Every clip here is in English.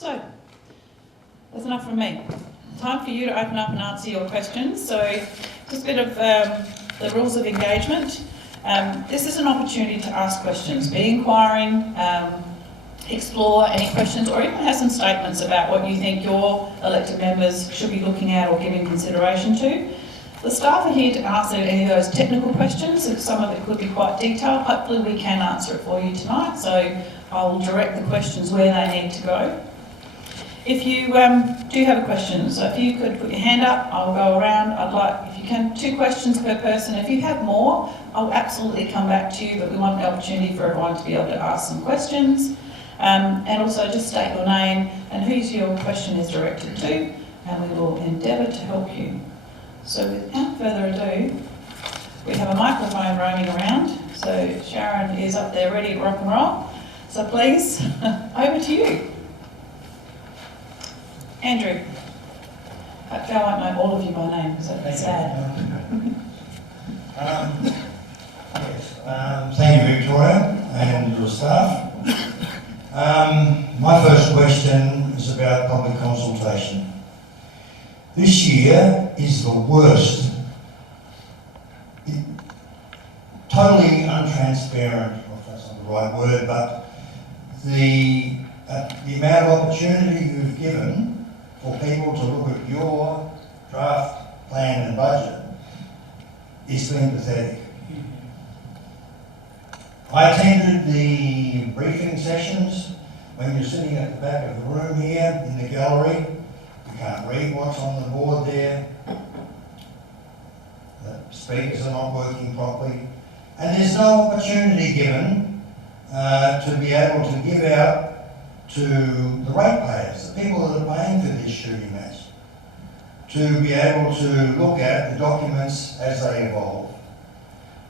So, that's enough from me. Time for you to open up and answer your questions. So, just a bit of the rules of engagement. This is an opportunity to ask questions, be inquiring, explore any questions, or even have some statements about what you think your elected members should be looking at or giving consideration to. The staff are here to answer any of those technical questions. Some of it could be quite detailed. Hopefully we can answer it for you tonight, so I'll direct the questions where they need to go. If you do have a question, so if you could put your hand up, I'll go around. I'd like, if you can, 2 questions per person. If you have more, I'll absolutely come back to you, but we want the opportunity for everyone to be able to ask some questions. And also just state your name and who your question is directed to, and we will endeavour to help you. So without further ado, we have a microphone roaming around. So Sharon is up there ready to rock and roll. So please, over to you. Andrew. Hopefully I won't know all of you by name because that'd be sad. Yes, thank you, Victoria, and your staff. My first question is about public consultation. This year is the worst, totally untransparent, if that's not the right word, but the amount of opportunity you've given for people to look at your draft plan and budget is being pathetic. I attended the briefing sessions when you're sitting at the back of the room here in the gallery. You can't read what's on the board there. The speakers are not working properly. And there's no opportunity given to be able to give out to the ratepayers, the people that are paying for this shooting match, to be able to look at the documents as they evolve.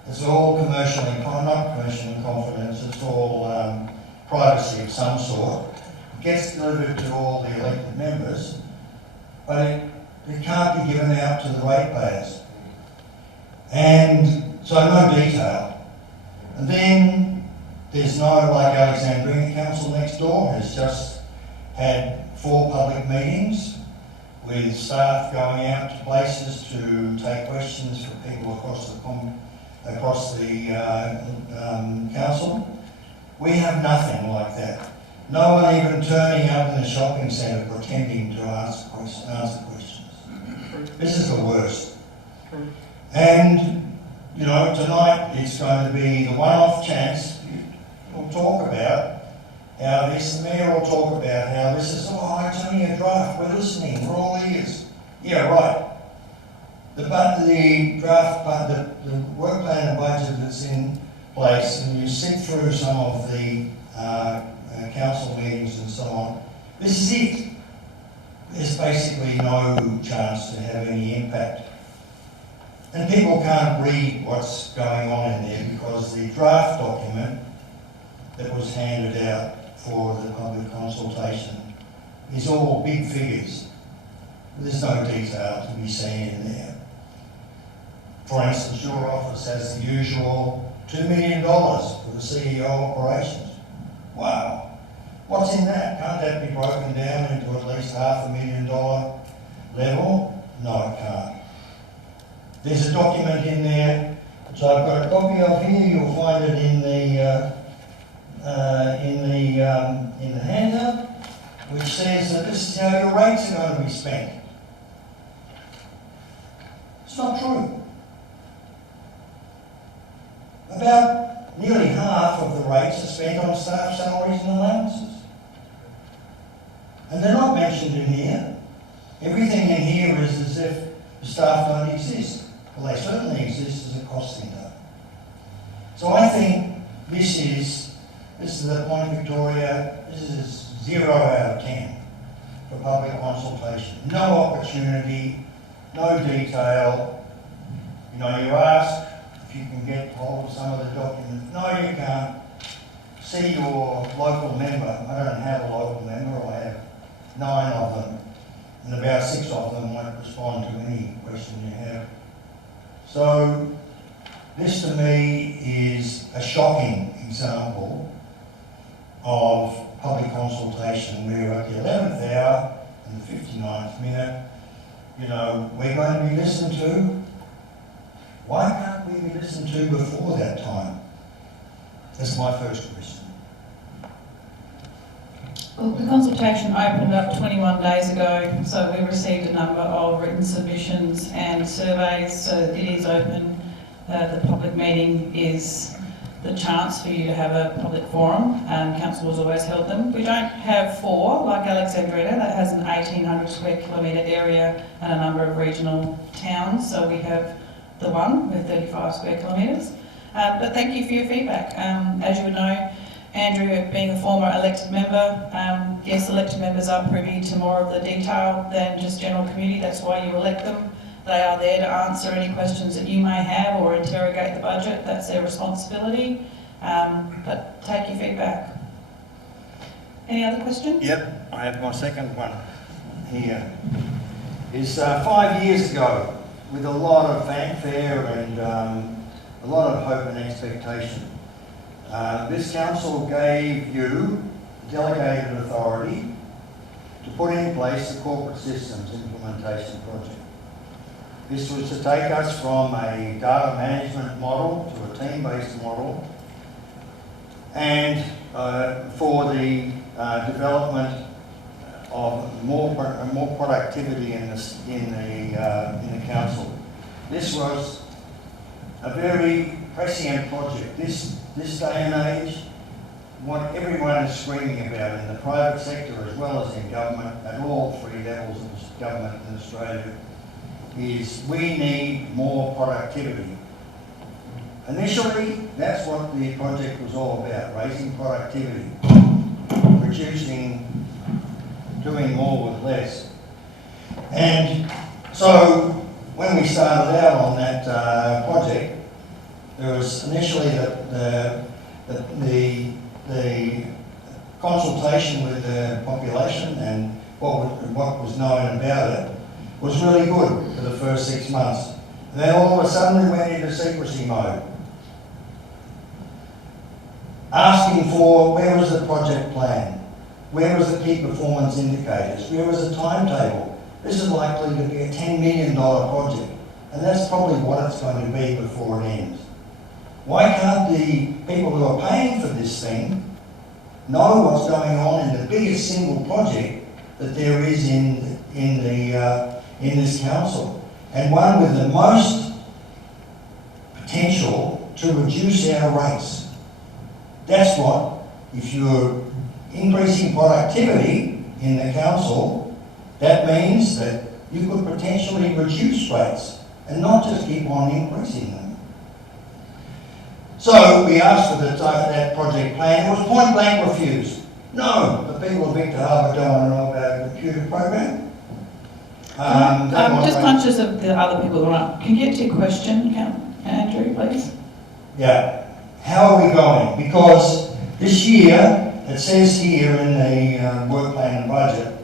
It's all commercial and not commercial in confidence, it's all privacy of some sort. It gets delivered to all the elected members, but it can't be given out to the ratepayers. And so no detail. And then there's no, like Alexandria Council next door has just had 4 public meetings with staff going out to places to take questions from people across the council. We have nothing like that. No one even turning up in the shopping centre pretending to answer questions. This is the worst. And, you know, tonight it's going to be the one-off chance. We'll talk about how this, the Mayor will talk about how this is, oh, it's only a draft, we're listening, we're all ears. Yeah, right. The draft, the work plan and budget that's in place, and you sit through some of the council meetings and so on, this is it. There's basically no chance to have any impact. And people can't read what's going on in there because the draft document that was handed out for the public consultation is all big figures. There's no detail to be seen in there. For instance, your office has the usual $2 million for the CEO operations. Wow. What's in that? Can't that be broken down into at least $500,000 level? No, it can't. There's a document in there, which I've got a copy of here. You'll find it in the handout, which says that this is how your rates are going to be spent. It's not true. About nearly half of the rates are spent on staff salaries and allowances. And they're not mentioned in here. Everything in here is as if the staff don't exist. Well, they certainly exist as a cost centre. So I think this is the point, Victoria, this is 0 out of 10 for public consultation. No opportunity, no detail. You know, you ask if you can get hold of some of the documents. No, you can't. See your local member. I don't have a local member, I have 9 of them. And about 6 of them won't respond to any question you have. So, this to me is a shocking example of public consultation. We're at the 11th hour and the 59th minute. You know, we're going to be listened to. Why can't we be listened to before that time? That's my first question. Well, the consultation opened up 21 days ago, so we received a number of written submissions and surveys, so it is open. The public meeting is the chance for you to have a public forum, and council has always held them. We don't have 4 like Alexandrina that has an 1,800 square kilometre area and a number of regional towns, so we have the one with 35 square kilometres. But thank you for your feedback. As you would know, Andrew, being a former elected member, yes, elected members are privy to more of the detail than just general community. That's why you elect them. They are there to answer any questions that you may have or interrogate the budget. That's their responsibility. But take your feedback. Any other questions? Yep, I have my second one here. Is 5 years ago, with a lot of fanfare and a lot of hope and expectation, this council gave you delegated authority to put in place the corporate systems implementation project. This was to take us from a data management model to a team-based model, and for the development of more productivity in the council. This was a very prescient project. This day and age, what everyone is screaming about in the private sector as well as in government, at all 3 levels of government in Australia, is we need more productivity. Initially, that's what the project was all about, raising productivity, doing more with less. And so when we started out on that project, there was initially the consultation with the population, and what was known about it was really good for the first 6 months. And then all of a sudden we went into secrecy mode, asking for where was the project plan, where was the key performance indicators, where was the timetable. This is likely to be a $10 million project, and that's probably what it's going to be before it ends. Why can't the people who are paying for this thing know what's going on in the biggest single project that there is in this council, and one with the most potential to reduce our rates? That's what, if you're increasing productivity in the council, that means that you could potentially reduce rates and not just keep on increasing them. So we asked for that project plan. It was point blank refused. No, the people of Victor Harbour don't want to know about a computer program. I'm just conscious of the other people who are. Can you get to your question, Andrew, please? Yeah. How are we going? Because this year, it says here in the work plan and budget,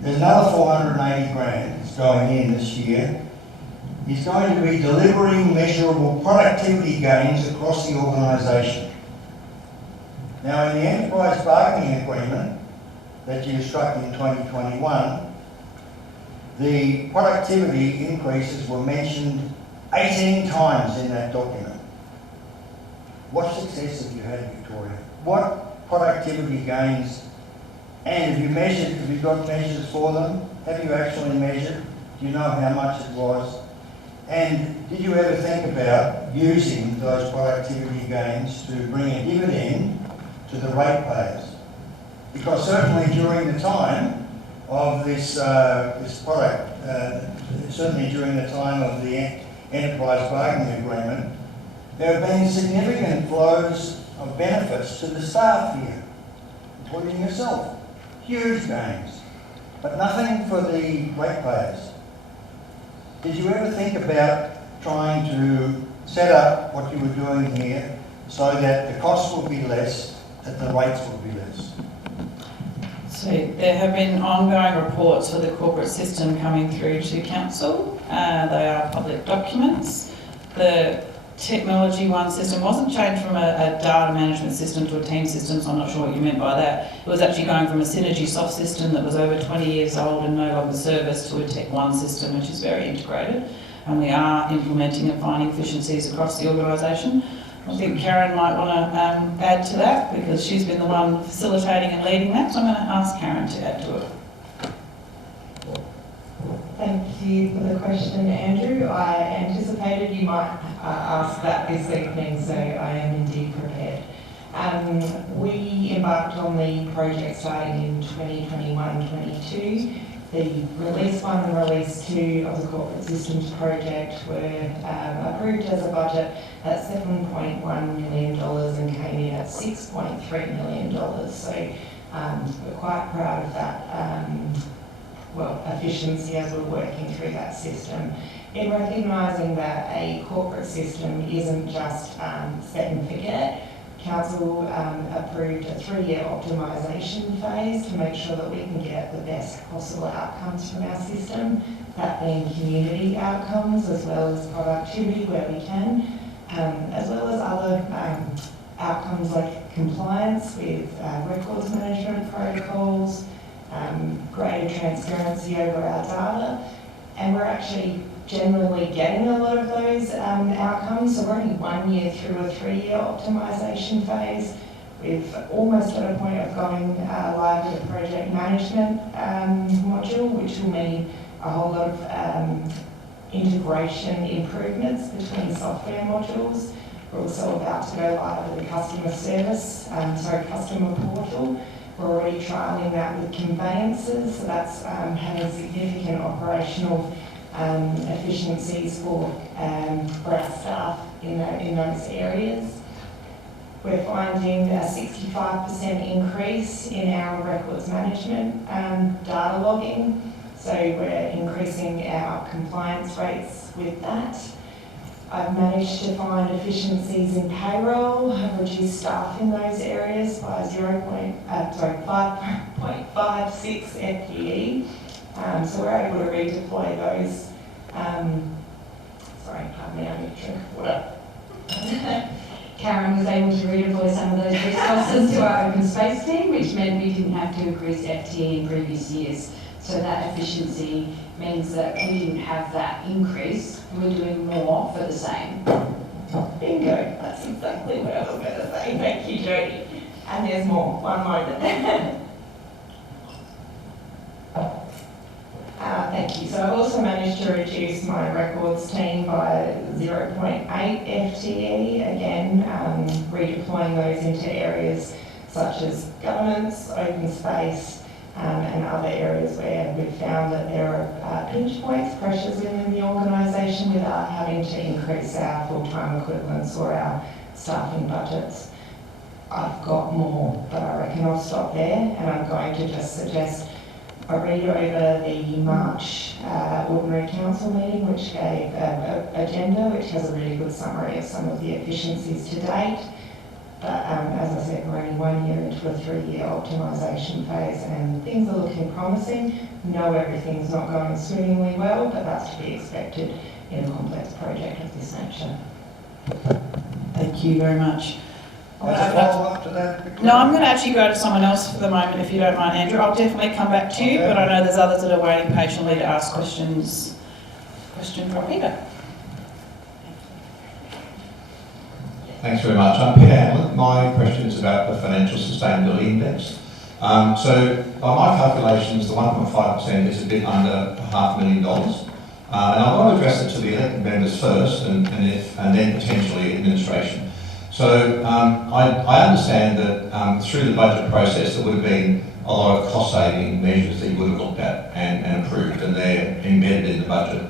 there's another 480 grand that's going in this year. He's going to be delivering measurable productivity gains across the organisation. Now, in the enterprise bargaining agreement that you struck in 2021, the productivity increases were mentioned 18 times in that document. What success have you had, Victoria? What productivity gains? And have you got measures for them? Have you actually measured? Do you know how much it was? And did you ever think about using those productivity gains to bring a dividend to the ratepayers? Because certainly during the time of this product, certainly during the time of the enterprise bargaining agreement, there have been significant flows of benefits to the staff here, including yourself. Huge gains, but nothing for the ratepayers. Did you ever think about trying to set up what you were doing here so that the costs would be less, that the rates would be less? So there have been ongoing reports for the corporate system coming through to council. They are public documents. The technology one system wasn't changed from a data management system to a team system, so I'm not sure what you meant by that. It was actually going from a Synergy soft system that was over 20 years old and no longer serviced to a Tech One system, which is very integrated. And we are implementing and finding efficiencies across the organisation. I think Karen might want to add to that because she's been the one facilitating and leading that, so I'm going to ask Karen to add to it. Thank you for the question, Andrew. I anticipated you might ask that this evening, so I am indeed prepared. We embarked on the project starting in 2021-22. The Release 1 and Release 2 of the Corporate Systems Project were approved as a budget at $7.1 million and came in at $6.3 million. So we're quite proud of that efficiency as we're working through that system. In recognising that a corporate system isn't just set and forget, Council approved a 3-year optimisation phase to make sure that we can get the best possible outcomes from our system, that being community outcomes as well as productivity where we can, as well as other outcomes like compliance with records management protocols, greater transparency over our data, and we're actually generally getting a lot of those outcomes. So we're only 1 year through a 3-year optimisation phase. We've almost at a point of going live with a project management module, which will mean a whole lot of integration improvements between software modules. We're also about to go live with a customer portal. We're already trialling that with conveyances, so that's having significant operational efficiencies for our staff in those areas. We're finding a 65% increase in our records management data logging, so we're increasing our compliance rates with that. I've managed to find efficiencies in payroll. I've reduced staff in those areas by 5.56 FTE. So we're able to redeploy those. Pardon me, I need to drink water. Karen was able to redeploy some of those resources to our open space team, which meant we didn't have to increase FTE in previous years. So that efficiency means that we didn't have that increase, and we're doing more for the same. Bingo, that's exactly what I was going to say. Thank you, Jodie. And there's more, one moment. Thank you. So I've also managed to reduce my records team by 0.8 FTE, again, redeploying those into areas such as governance, open space, and other areas where we've found that there are pinch points, pressures within the organisation without having to increase our full-time equivalents or our staffing budgets. I've got more, but I reckon I'll stop there, and I'm going to just suggest I read over the March Ordinary Council meeting, which gave an agenda which has a really good summary of some of the efficiencies to date. But as I said, we're only 1 year into a 3-year optimisation phase and things are looking promising. No, everything's not going swimmingly well, but that's to be expected in a complex project of this nature. Thank you very much. As a follow-up to that? No, I'm going to actually go to someone else for the moment, if you don't mind, Andrew. I'll definitely come back to you, but I know there's others that are waiting patiently to ask questions. Question from Peter. Thanks very much. I'm Peter Hamlett. My question is about the Financial Sustainability Index. So by my calculations, the 1.5% is a bit under $500,000. And I want to address it to the elected members first and then potentially administration. So I understand that through the budget process there would have been a lot of cost-saving measures that you would have looked at and approved, and they're embedded in the budget.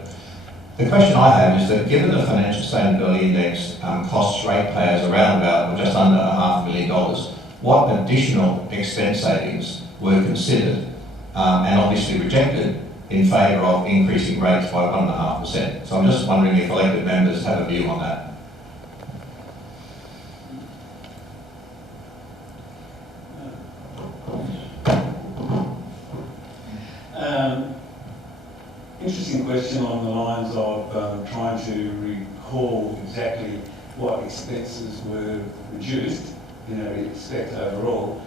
The question I have is that given the Financial Sustainability Index costs ratepayers around about or just under $500,000, what additional expense savings were considered and obviously rejected in favour of increasing rates by 1.5%? So I'm just wondering if elected members have a view on that. Interesting question on the lines of trying to recall exactly what expenses were reduced in that respect overall.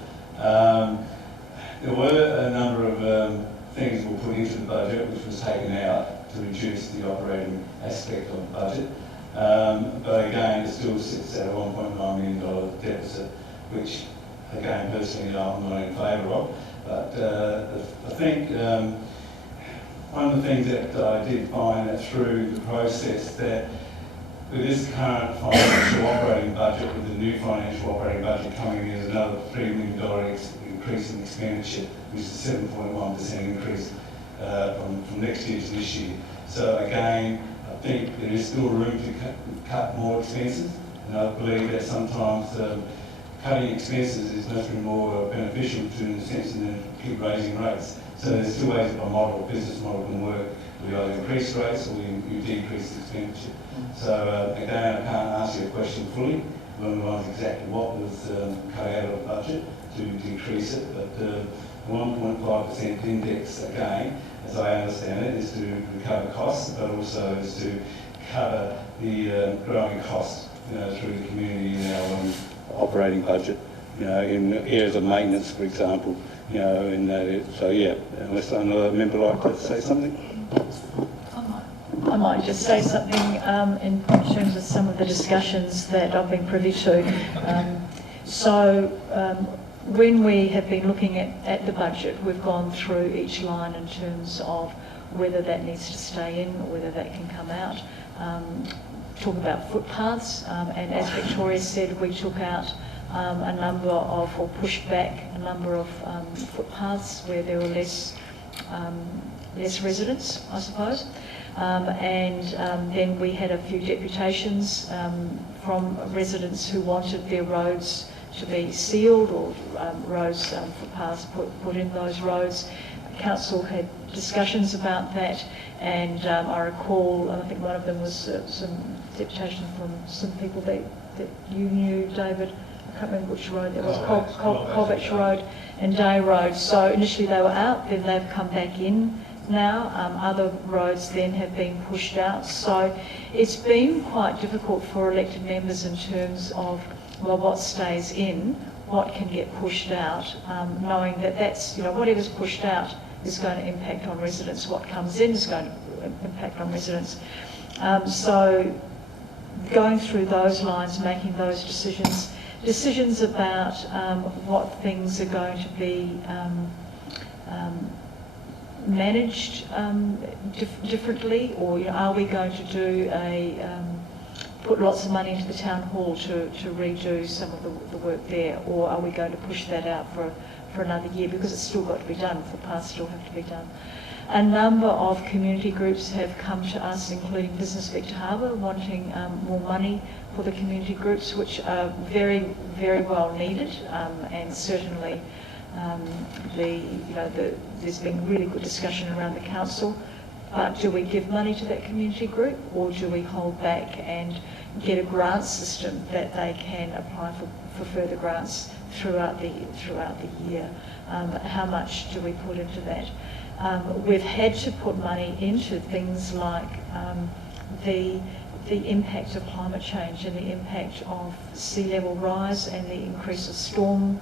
There were a number of things were put into the budget which was taken out to reduce the operating aspect of the budget. But again, it still sits at a $1.9 million deficit, which again, personally, I'm not in favour of. But I think one of the things that I did find that through the process that with this current financial operating budget, with the new financial operating budget coming in, there's another $3 million increase in expenditure, which is a 7.1% increase from next year to this year. So again, I think there is still room to cut more expenses, and I believe that sometimes cutting expenses is nothing more beneficial to in the sense than keep raising rates. So there's two ways a business model can work. We either increase rates or we decrease expenditure. So again, I can't answer your question fully. I don't know exactly what was cut out of the budget to decrease it, but the 1.5% index, again, as I understand it, is to recover costs, but also is to cover the growing costs, through the community in our operating budget, in areas of maintenance, for example, in that. So yeah, unless another member like to say something. I might just say something in terms of some of the discussions that I've been privy to. When we have been looking at the budget, we've gone through each line in terms of whether that needs to stay in or whether that can come out. Talk about footpaths, and as Victoria said, we took out a number of, or pushed back a number of footpaths where there were less residents, I suppose. Then we had a few deputations from residents who wanted their roads to be sealed or footpaths put in those roads. Council had discussions about that, and I recall, I think one of them was some deputation from some people that you knew, David. I can't remember which road that was, Colbach Road and Day Road. So initially they were out, then they've come back in now. Other roads then have been pushed out. So it's been quite difficult for elected members in terms of, well, what stays in, what can get pushed out, knowing that that's, whatever's pushed out is going to impact on residents. What comes in is going to impact on residents. So going through those lines, making those decisions about what things are going to be managed differently, or are we going to do put lots of money into the town hall to redo some of the work there, or are we going to push that out for another year because it's still got to be done, footpaths still have to be done. A number of community groups have come to us, including Business Victor Harbour, wanting more money for the community groups, which are very, very well needed, and certainly there's been really good discussion around the council. But do we give money to that community group, or do we hold back and get a grant system that they can apply for further grants throughout the year? How much do we put into that? We've had to put money into things like the impact of climate change and the impact of sea level rise and the increase of storm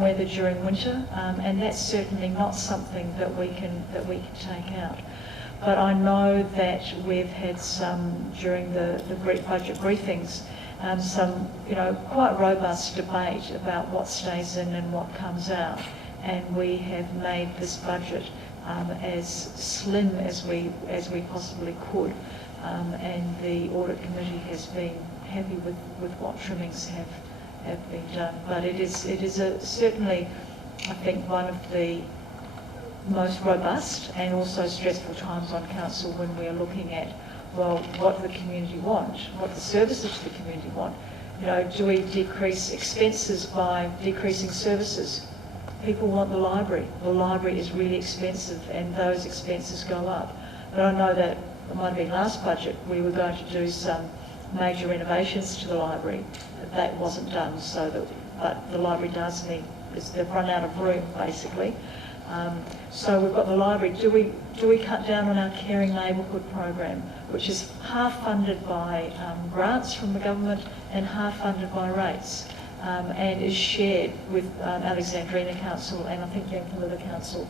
weather during winter, and that's certainly not something that we can take out. But I know that we've had some, during the budget briefings, some quite robust debate about what stays in and what comes out, and we have made this budget as slim as we possibly could, and the audit committee has been happy with what trimmings have been done. But it is certainly, I think, one of the most robust and also stressful times on council when we are looking at, well, what do the community want? What the services do the community want? Do we decrease expenses by decreasing services? People want the library. The library is really expensive and those expenses go up. But I know that it might have been last budget, we were going to do some major renovations to the library. That wasn't done, but the library does need, they've run out of room basically. So we've got the library. Do we cut down on our Caring Neighbourhood program, which is half funded by grants from the government and half funded by rates, and is shared with Alexandrina Council and I think Yankalilla Council.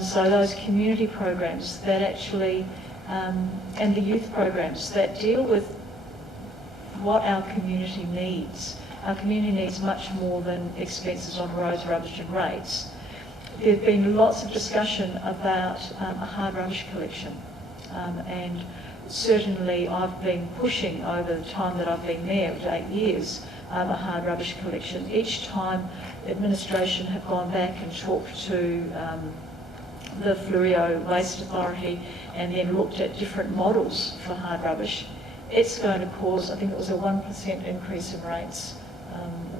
So those community programs that actually, and the youth programs that deal with what our community needs. Our community needs much more than expenses on roads, rubbish and rates. There's been lots of discussion about a hard rubbish collection, and certainly I've been pushing over the time that I've been there, 8 years, a hard rubbish collection. Each time administration have gone back and talked to the Fluorio Waste Authority and then looked at different models for hard rubbish, it's going to cause, I think it was a 1% increase in rates,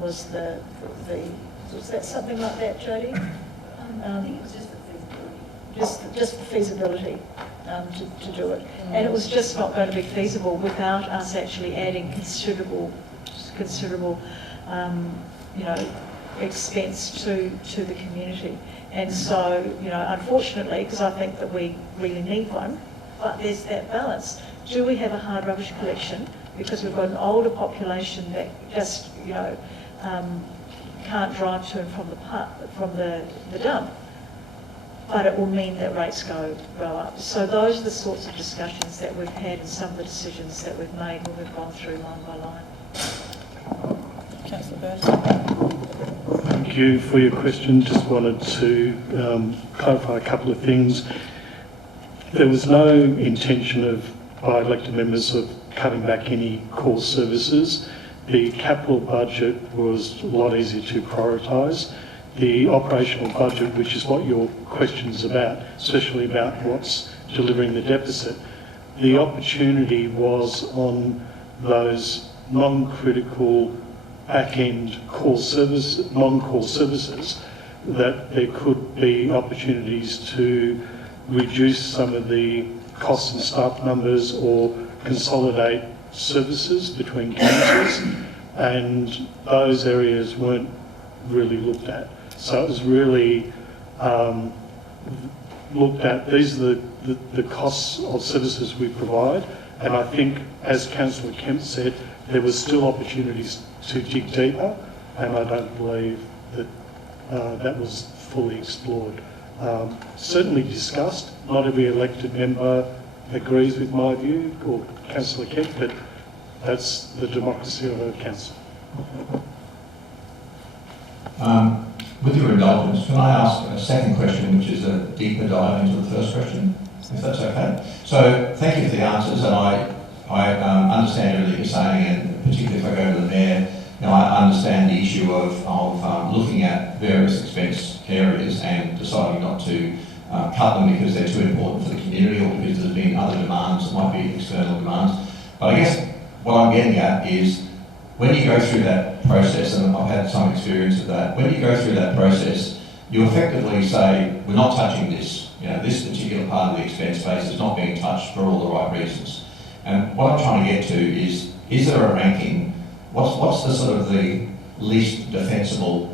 was that something like that, Jodie? I think it was just for feasibility. Just the feasibility to do it. And it was just not going to be feasible without us actually adding considerable expense to the community. And so, unfortunately, because I think that we really need one, but there's that balance. Do we have a hard rubbish collection? Because we've got an older population that just, can't drive to and from the dump. But it will mean that rates go up. So those are the sorts of discussions that we've had and some of the decisions that we've made when we've gone through line by line. Councillor Burton. Thank you for your question. Just wanted to clarify a couple of things. There was no intention by elected members of cutting back any core services. The capital budget was a lot easier to prioritise. The operational budget, which is what your question is about, especially about what's delivering the deficit, the opportunity was on those non-critical back-end non-core services, that there could be opportunities to reduce some of the costs and staff numbers or consolidate services between councils, and those areas weren't really looked at. So it was really looked at, these are the costs of services we provide, and I think, as Councillor Kemp said, there were still opportunities to dig deeper, and I don't believe that that was fully explored. Certainly discussed, not every elected member agrees with my view, or Councillor Kemp, but that's the democracy of a council. With your indulgence, can I ask a second question, which is a deeper dive into the first question, if that's okay? So, thank you for the answers, and I understand everything you're saying, and particularly if I go to the Mayor, I understand the issue of looking at various expense areas and deciding not to cut them because they're too important for the community or because there's been other demands, it might be external demands. But I guess what I'm getting at is, when you go through that process, and I've had some experience of that, when you go through that process, you effectively say, we're not touching this. This particular part of the expense base is not being touched for all the right reasons. And what I'm trying to get to is there a ranking? What's the sort of the least defensible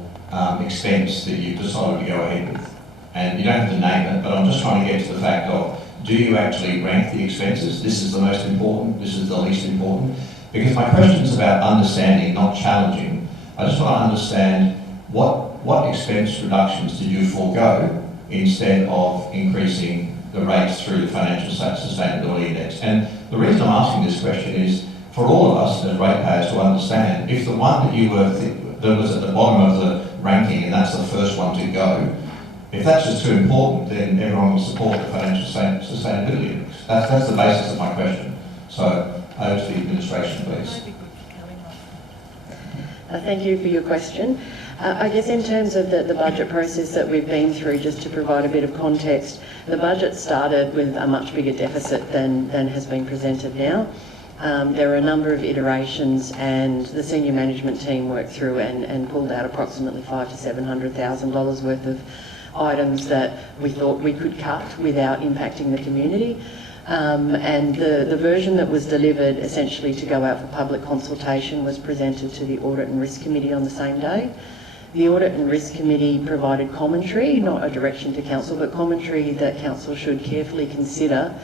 expense that you've decided to go ahead with? And you don't have to name it, but I'm just trying to get to the fact of, do you actually rank the expenses? This is the most important, this is the least important. Because my question is about understanding, not challenging. I just want to understand what expense reductions did you forego instead of increasing the rates through the Financial Sustainability Index. And the reason I'm asking this question is for all of us as ratepayers to understand, if the one that you that was at the bottom of the ranking and that's the first one to go, if that's just too important, then everyone will support the Financial Sustainability Index. That's the basis of my question. So, over to the administration, please. Thank you for your question. I guess in terms of the budget process that we've been through, just to provide a bit of context, the budget started with a much bigger deficit than has been presented now. There were a number of iterations, and the senior management team worked through and pulled out approximately $500,000 to $700,000 worth of items that we thought we could cut without impacting the community. And the version that was delivered essentially to go out for public consultation was presented to the Audit and Risk Committee on the same day. The Audit and Risk Committee provided commentary, not a direction to Council, but commentary that Council should carefully consider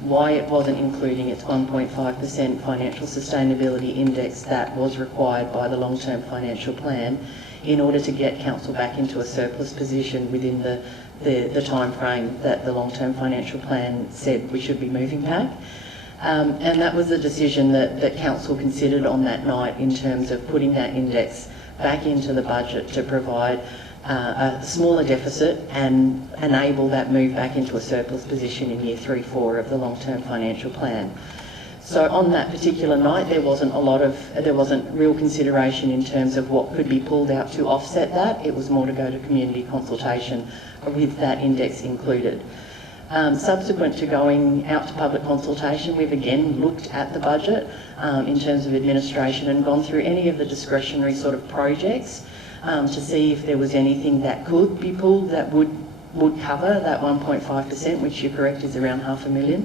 why it wasn't including its 1.5% financial sustainability index that was required by the long-term financial plan in order to get Council back into a surplus position within the time frame that the long-term financial plan said we should be moving back. And that was a decision that Council considered on that night in terms of putting that index back into the budget to provide a smaller deficit and enable that move back into a surplus position in year 3-4 of the long-term financial plan. So on that particular night, there wasn't real consideration in terms of what could be pulled out to offset that. It was more to go to community consultation with that index included. Subsequent to going out to public consultation, we've again looked at the budget in terms of administration and gone through any of the discretionary sort of projects to see if there was anything that could be pulled that would cover that 1.5%, which you're correct is around $500,000.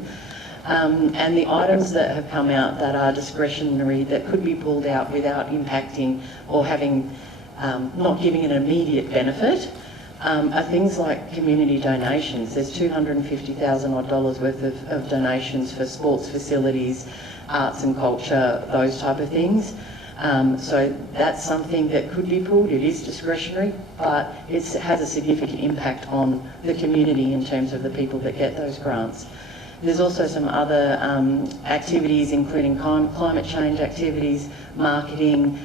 And the items that have come out that are discretionary that could be pulled out without impacting or having not giving an immediate benefit are things like community donations. There's $250,000 odd worth of donations for sports facilities, arts and culture, those type of things. So that's something that could be pulled. It is discretionary, but it has a significant impact on the community in terms of the people that get those grants. There's also some other activities, including climate change activities, marketing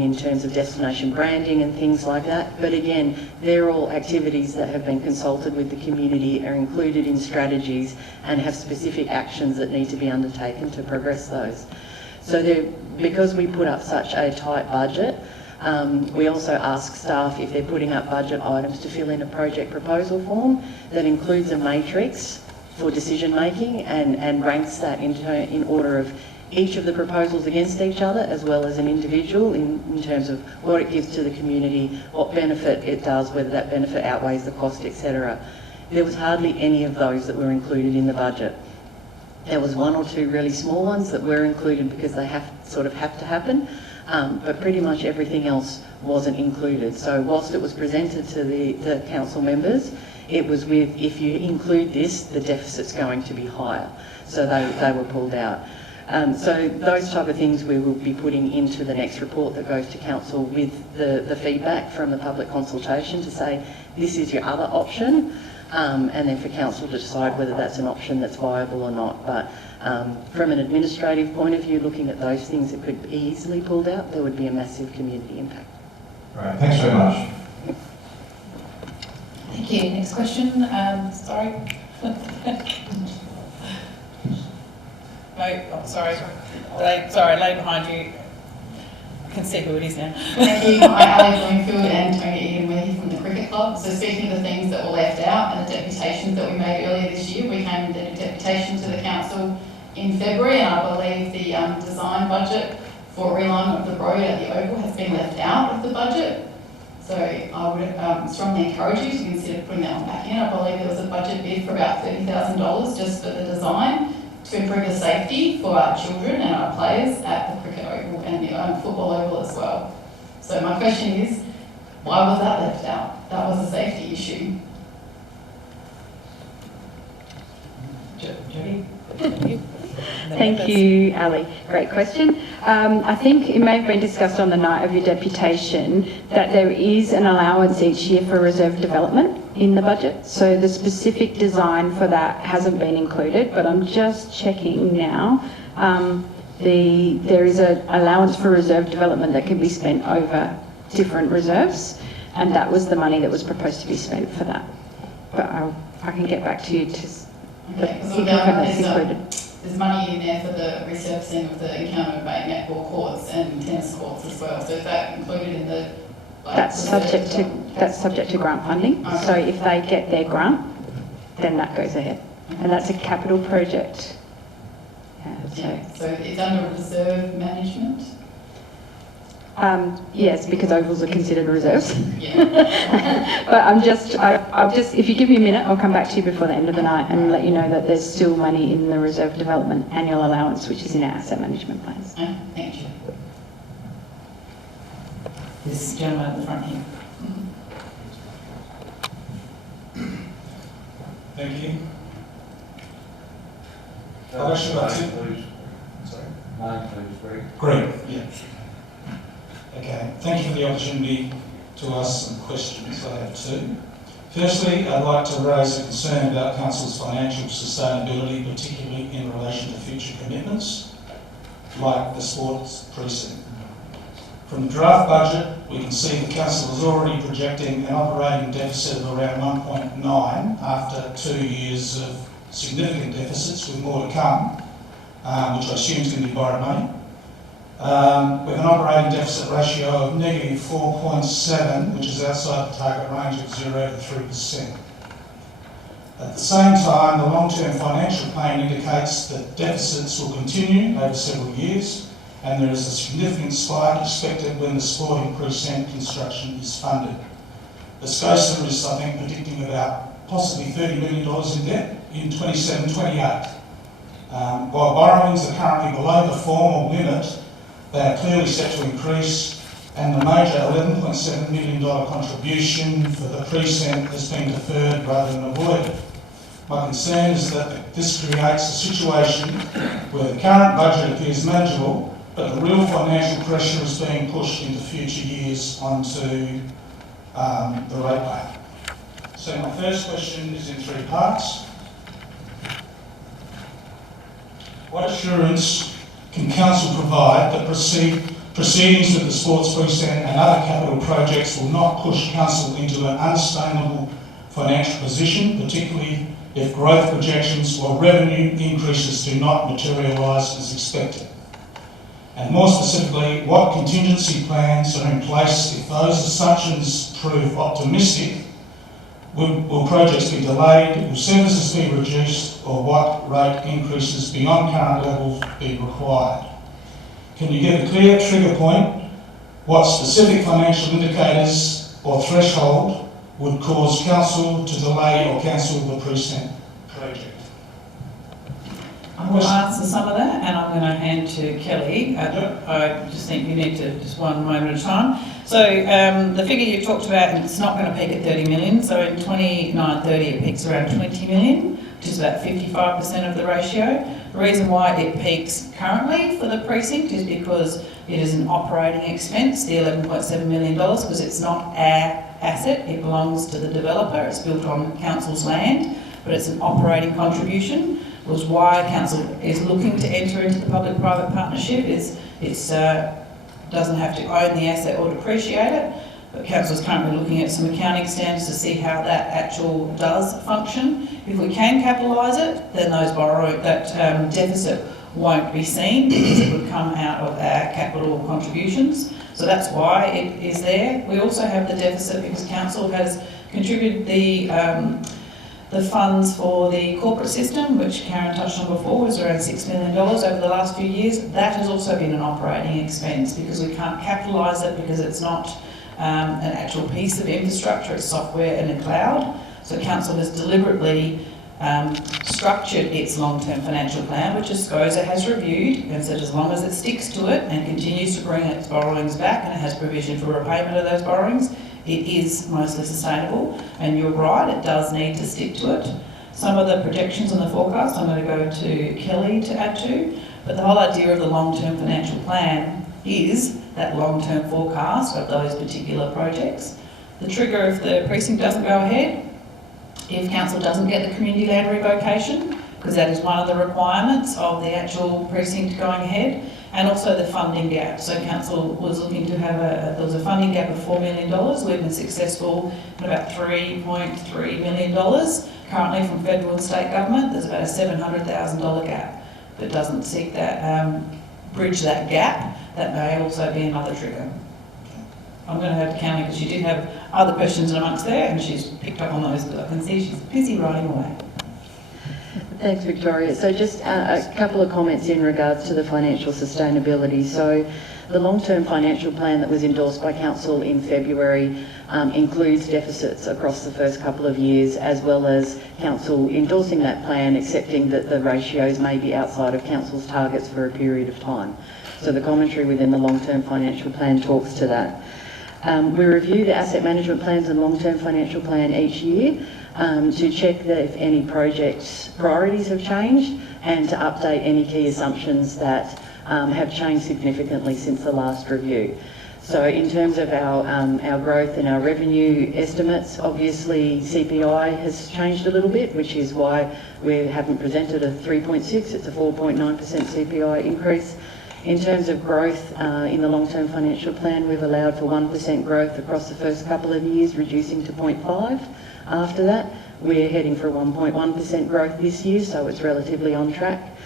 in terms of destination branding and things like that. But again, they're all activities that have been consulted with the community, are included in strategies and have specific actions that need to be undertaken to progress those. So because we put up such a tight budget, we also ask staff if they're putting up budget items to fill in a project proposal form that includes a matrix for decision making and ranks that in order of each of the proposals against each other, as well as an individual in terms of what it gives to the community, what benefit it does, whether that benefit outweighs the cost, etc. There was hardly any of those that were included in the budget. There was one or two really small ones that were included because they have to happen, but pretty much everything else wasn't included. So whilst it was presented to the council members, it was with, if you include this, the deficit's going to be higher. So they were pulled out. So those type of things we will be putting into the next report that goes to council with the feedback from the public consultation to say, this is your other option, and then for council to decide whether that's an option that's viable or not. But from an administrative point of view, looking at those things that could be easily pulled out, there would be a massive community impact. Right, thanks very much. Thank you. Next question. Sorry. No, oh, sorry. Lay behind you. I can see who it is now. Thank you. I'm Ali Bloomfield and Tony Egan. We're here from the Cricket Club. So speaking of the things that were left out and the deputations that we made earlier this year, we came and did a deputation to the council in February, and I believe the design budget for realignment of the road at the Oval has been left out of the budget. So I would strongly encourage you to consider putting that one back in. I believe there was a budget bid for about $30,000 just for the design to improve the safety for our children and our players at the Cricket Oval and the football oval as well. So my question is, why was that left out? That was a safety issue. Jodie? Thank you, Ali. Great question. I think it may have been discussed on the night of your deputation that there is an allowance each year for reserve development in the budget. So the specific design for that hasn't been included, but I'm just checking now. There is an allowance for reserve development that can be spent over different reserves, and that was the money that was proposed to be spent for that. But I can get back to you to confirm that's included. There's money in there for the resurfacing of the Encounter Bay netball courts and tennis courts as well. So is that included in the? That's subject to grant funding. Okay. So if they get their grant, then that goes ahead, and that's a capital project. So it's under reserve management. Yes, because ovals are considered reserves. Yeah. But I'll just, if you give me a minute, I'll come back to you before the end of the night and let you know that there's still money in the reserve development annual allowance, which is in our asset management plans. Thank you. this gentleman at the front here. Thank you. Question about two. Sorry? Name, please, Greg. Greg, yeah. Okay, thank you for the opportunity to ask some questions. I have two. Firstly, I'd like to raise a concern about Council's financial sustainability, particularly in relation to future commitments, like the sports precinct. From the draft budget, we can see the Council is already projecting an operating deficit of around 1.9 after 2 years of significant deficits with more to come, which I assume is going to be borrowed money. With an operating deficit ratio of negative 4.7, which is outside the target range of 0 to 3%. At the same time, the long-term financial plan indicates that deficits will continue over several years, and there is a significant spike expected when the sporting precinct construction is funded. The SCOSA is, I think, predicting about possibly $30 million in debt in 27-28. While borrowings are currently below the formal limit, they are clearly set to increase, and the major $11.7 million contribution for the precinct has been deferred rather than avoided. My concern is that this creates a situation where the current budget appears manageable, but the real financial pressure is being pushed into future years onto the ratepayer. So my first question is in 3 parts. What assurance can Council provide that proceedings with the sports precinct and other capital projects will not push Council into an unsustainable financial position, particularly if growth projections or revenue increases do not materialise as expected? And more specifically, what contingency plans are in place if those assumptions prove optimistic? Will projects be delayed? Will services be reduced? Or what rate increases beyond current levels be required? Can you give a clear trigger point? What specific financial indicators or threshold would cause Council to delay or cancel the precinct project? I will answer some of that, and I'm going to hand to Kelly. I just think you need to just one moment at a time. So the figure you talked about, it's not going to peak at 30 million. So in 29-30, it peaks around 20 million, which is about 55% of the ratio. The reason why it peaks currently for the precinct is because it is an operating expense, the $11.7 million, because it's not our asset. It belongs to the developer. It's built on Council's land, but it's an operating contribution. Was why Council is looking to enter into the public-private partnership. It doesn't have to own the asset or depreciate it, but Council is currently looking at some accounting standards to see how that actual does function. If we can capitalise it, then that deficit won't be seen because it would come out of our capital contributions. So that's why it is there. We also have the deficit because Council has contributed the funds for the corporate system, which Karen touched on before, was around $6 million over the last few years. That has also been an operating expense because we can't capitalise it because it's not an actual piece of infrastructure, it's software in a cloud. So Council has deliberately structured its long-term financial plan, which SCOSA has reviewed and said as long as it sticks to it and continues to bring its borrowings back and it has provision for repayment of those borrowings, it is mostly sustainable. And you're right, it does need to stick to it. Some of the projections on the forecast I'm going to go to Kelly to add to, but the whole idea of the long-term financial plan is that long-term forecast of those particular projects. The trigger if the precinct doesn't go ahead, if Council doesn't get the community land revocation, because that is one of the requirements of the actual precinct going ahead, and also the funding gap. So Council was looking to have there was a funding gap of $4 million. We've been successful in about $3.3 million. Currently from federal and state government, there's about a $700,000 gap. If it doesn't seek that, bridge that gap, that may also be another trigger. I'm going to have to Kelly because she did have other questions amongst there and she's picked up on those, but I can see she's busy writing away. Thanks, Victoria. So just a couple of comments in regards to the financial sustainability. So the long-term financial plan that was endorsed by Council in February includes deficits across the first couple of years, as well as Council endorsing that plan, accepting that the ratios may be outside of Council's targets for a period of time. So the commentary within the long-term financial plan talks to that. We review the asset management plans and long-term financial plan each year to check that if any projects' priorities have changed and to update any key assumptions that have changed significantly since the last review. So in terms of our growth and our revenue estimates, obviously CPI has changed a little bit, which is why we haven't presented a 3.6, it's a 4.9% CPI increase. In terms of growth in the long-term financial plan, we've allowed for 1% growth across the first couple of years, reducing to 0.5 after that. We're heading for 1.1% growth this year, so it's relatively on track.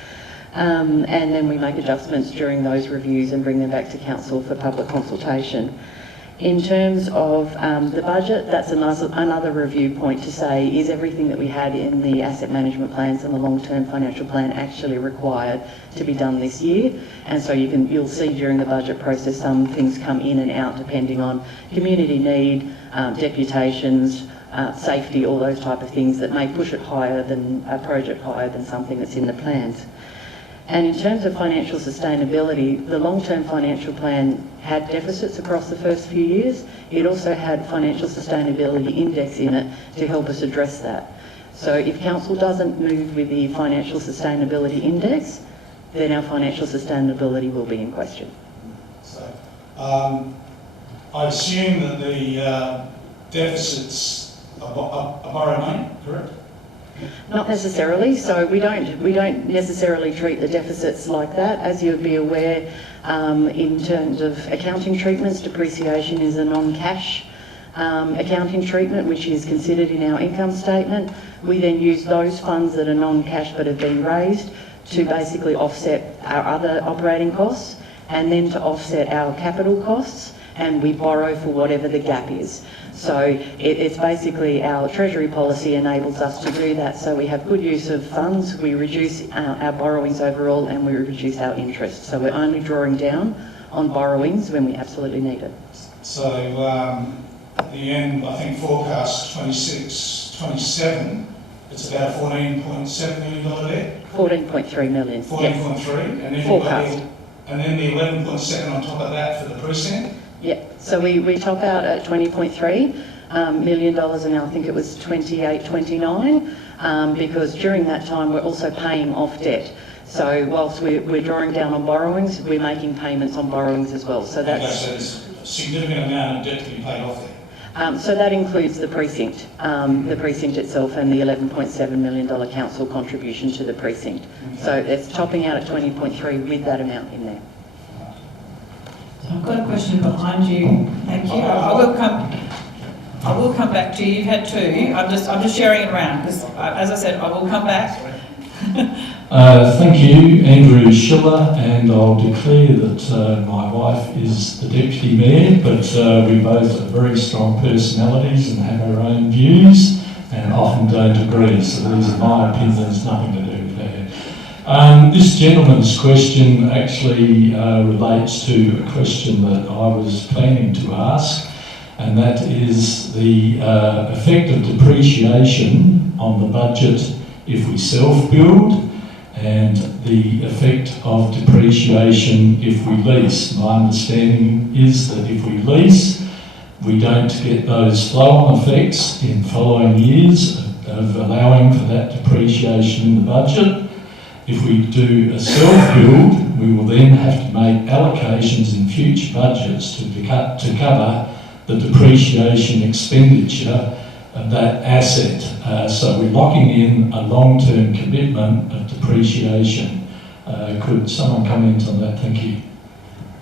And then we make adjustments during those reviews and bring them back to council for public consultation. In terms of the budget, that's another review point to say, is everything that we had in the asset management plans and the long-term financial plan actually required to be done this year? And so you'll see during the budget process some things come in and out depending on community need, deputations, safety, all those type of things that may push it higher than a project higher than something that's in the plans. And in terms of financial sustainability, the long-term financial plan had deficits across the first few years. It also had financial sustainability index in it to help us address that. So if council doesn't move with the financial sustainability index, then our financial sustainability will be in question. So, I assume that the deficits are borrowed money, correct? Not necessarily. So we don't necessarily treat the deficits like that. As you'll be aware, in terms of accounting treatments, depreciation is a non-cash accounting treatment, which is considered in our income statement. We then use those funds that are non-cash but have been raised to basically offset our other operating costs and then to offset our capital costs, and we borrow for whatever the gap is. So it's basically our treasury policy enables us to do that, so we have good use of funds, we reduce our borrowings overall and we reduce our interest. So we're only drawing down on borrowings when we absolutely need it. So at the end, I think forecast 26, 27, it's about a $14.7 million debt? 14.3 million. 14.3, yes. and then forecast. And then the 11.7 on top of that for the precinct? Yeah, so we top out at $20.3 million, and I think it was 28.29, because during that time we're also paying off debt. So whilst we're drawing down on borrowings, we're making payments on borrowings as well. So that's okay, so there's a significant amount of debt to be paid off there. So that includes the precinct itself and the $11.7 million council contribution to the precinct. Okay. So it's topping out at 20.3 with that amount in there. I've got a question behind you. Thank you. I will come back to you. You've had two. I'm just sharing it around because, as I said, I will come back. Thank you, Andrew Schiller, and I'll declare that my wife is the Deputy Mayor, but we both have very strong personalities and have our own views and often don't agree, so these are my opinions, nothing to do with her. This gentleman's question actually relates to a question that I was planning to ask, and that is the effect of depreciation on the budget if we self-build, and the effect of depreciation if we lease. My understanding is that if we lease, we don't get those flow-on effects in following years of allowing for that depreciation in the budget. If we do a self-build, we will then have to make allocations in future budgets to cover the depreciation expenditure of that asset. So we're locking in a long-term commitment of depreciation. Could someone comment on that? Thank you.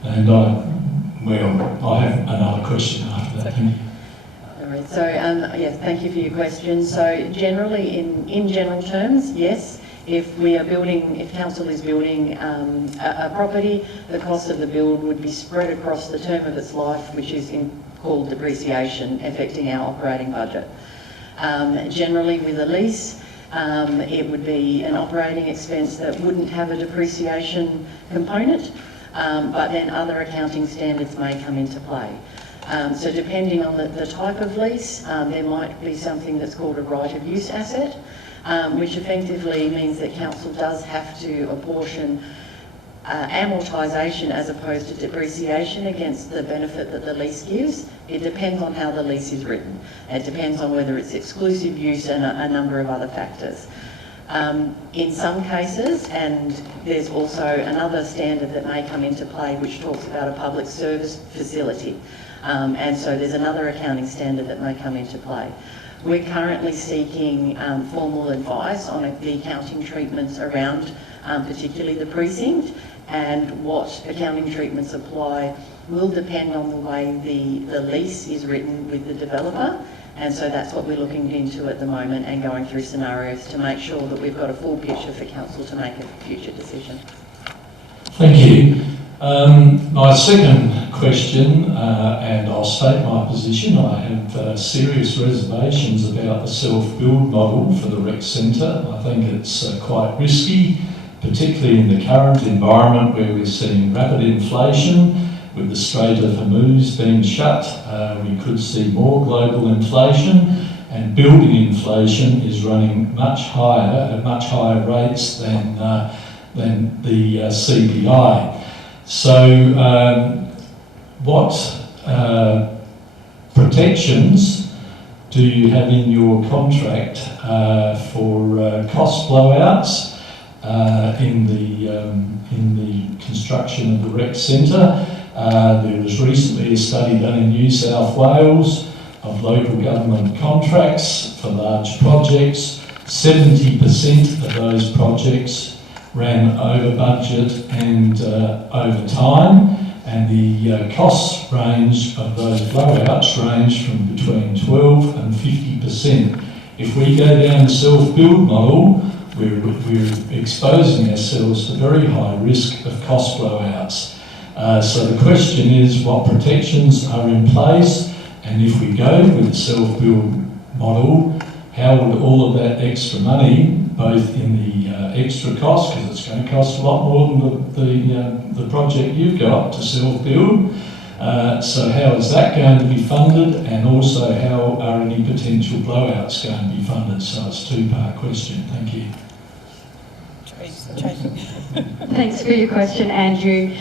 And I have another question after that. Thank you. All right. So yes, thank you for your question. So generally, in general terms, yes. If we are building, if council is building a property, the cost of the build would be spread across the term of its life, which is called depreciation, affecting our operating budget. Generally with a lease, it would be an operating expense that wouldn't have a depreciation component, but then other accounting standards may come into play. So depending on the type of lease, there might be something that's called a right of use asset, which effectively means that council does have to apportion amortisation as opposed to depreciation against the benefit that the lease gives. It depends on how the lease is written. It depends on whether it's exclusive use and a number of other factors. In some cases, and there's also another standard that may come into play which talks about a public service facility, and so there's another accounting standard that may come into play. We're currently seeking formal advice on the accounting treatments around particularly the precinct, and what accounting treatments apply will depend on the way the lease is written with the developer. And so that's what we're looking into at the moment and going through scenarios to make sure that we've got a full picture for council to make a future decision. Thank you. My second question, and I'll state my position, I have serious reservations about the self-build model for the rec centre. I think it's quite risky, particularly in the current environment where we're seeing rapid inflation. With the Strait of Hormuz being shut, we could see more global inflation, and building inflation is running much higher, at much higher rates than the CPI. So what protections do you have in your contract for cost blowouts in the construction of the rec centre? There was recently a study done in New South Wales of local government contracts for large projects. 70% of those projects ran over budget and over time, and the cost range of those blowouts range from between 12 and 50%. If we go down the self-build model, we're exposing ourselves to very high risk of cost blowouts. So the question is, what protections are in place, and if we go with the self-build model, how would all of that extra money, both in the extra cost, because it's going to cost a lot more than the project you've got to self-build, so how is that going to be funded, and also how are any potential blowouts going to be funded? So it's a two-part question. Thank you. Thanks for your question, Andrew.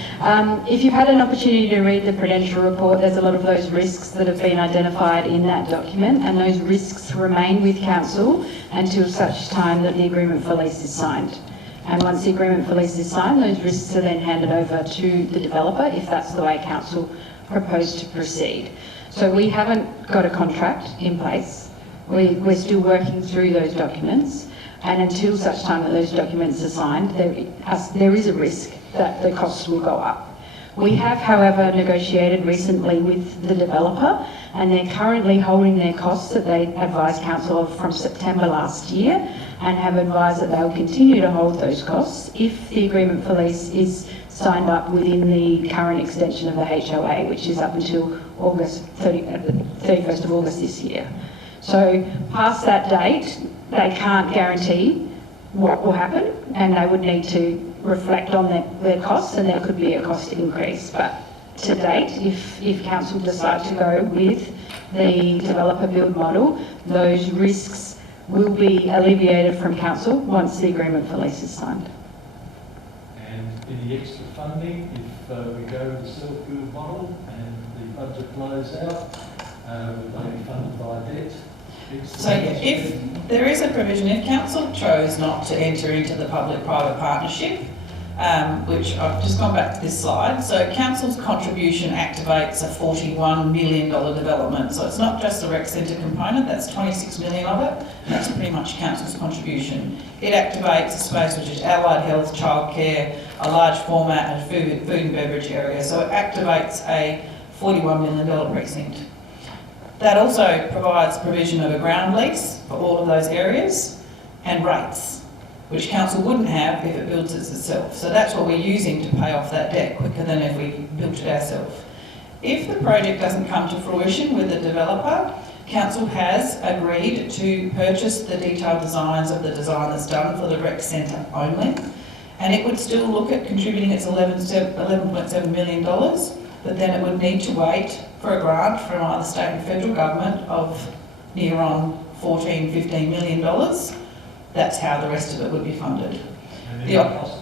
If you've had an opportunity to read the Prudential report, there's a lot of those risks that have been identified in that document, and those risks remain with council until such time that the agreement for lease is signed. And once the agreement for lease is signed, those risks are then handed over to the developer if that's the way council proposed to proceed. So we haven't got a contract in place. We're still working through those documents. And until such time that those documents are signed, there is a risk that the costs will go up. We have, however, negotiated recently with the developer, and they're currently holding their costs that they advised council of from September last year, and have advised that they will continue to hold those costs if the agreement for lease is signed up within the current extension of the HOA, which is up until 31st of August this year. So past that date, they can't guarantee what will happen, and they would need to reflect on their costs, and there could be a cost increase. But to date, if council decide to go with the developer build model, those risks will be alleviated from council once the agreement for lease is signed. And any extra funding, if we go with the self-build model and the budget blows out, will they be funded by debt? So if there is a provision, if council chose not to enter into the public-private partnership, which I've just gone back to this slide, so council's contribution activates a $41 million development. So it's not just the rec centre component, that's 26 million of it, and that's pretty much council's contribution. It activates a space which is allied health, childcare, a large format and food and beverage area. So it activates a $41 million precinct. That also provides provision of a ground lease for all of those areas and rates, which council wouldn't have if it builds it itself. So that's what we're using to pay off that debt quicker than if we built it ourselves. If the project doesn't come to fruition with the developer, council has agreed to purchase the detailed designs of the design that's done for the rec centre only, and it would still look at contributing its $11.7 million, but then it would need to wait for a grant from either state and federal government of near on $14–15 million. That's how the rest of it would be funded. The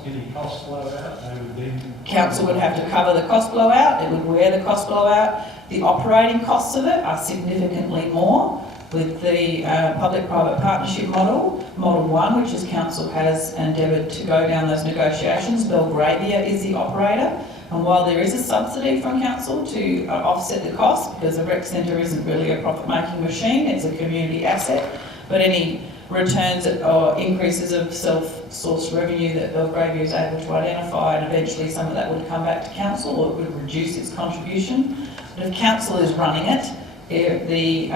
any cost blowout, they would then... council would have to cover the cost blowout, it would wear the cost blowout. The operating costs of it are significantly more with the public-private partnership model, Model 1, which is council has endeavoured to go down those negotiations. Belgravia is the operator, and while there is a subsidy from council to offset the cost, because a rec centre isn't really a profit-making machine, it's a community asset, but any returns or increases of self-sourced revenue that Belgravia is able to identify, and eventually some of that would come back to council, or it would reduce its contribution. But if council is running it, the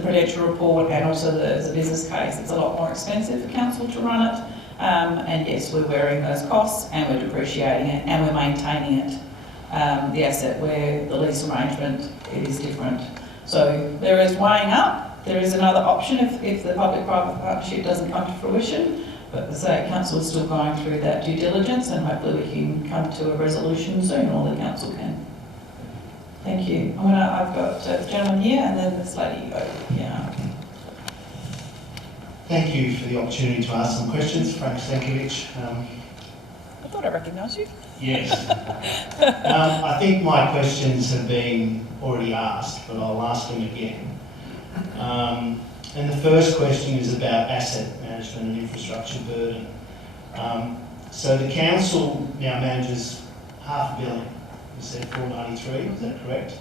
Prudential report and also the business case, it's a lot more expensive for council to run it. And yes, we're wearing those costs and we're depreciating it and we're maintaining it. The asset where the lease arrangement, it is different. So there is weighing up. There is another option if the public-private partnership doesn't come to fruition. But as I say, council is still going through that due diligence, and hopefully we can come to a resolution soon, or the council can. Thank you. I've got the gentleman here and then this lady over here. Thank you for the opportunity to ask some questions, Frank Stankiewicz. I thought I recognised you. Yes. I think my questions have been already asked, but I'll ask them again. And the first question is about asset management and infrastructure burden. So the council now manages $500 million. You said 493, is that correct?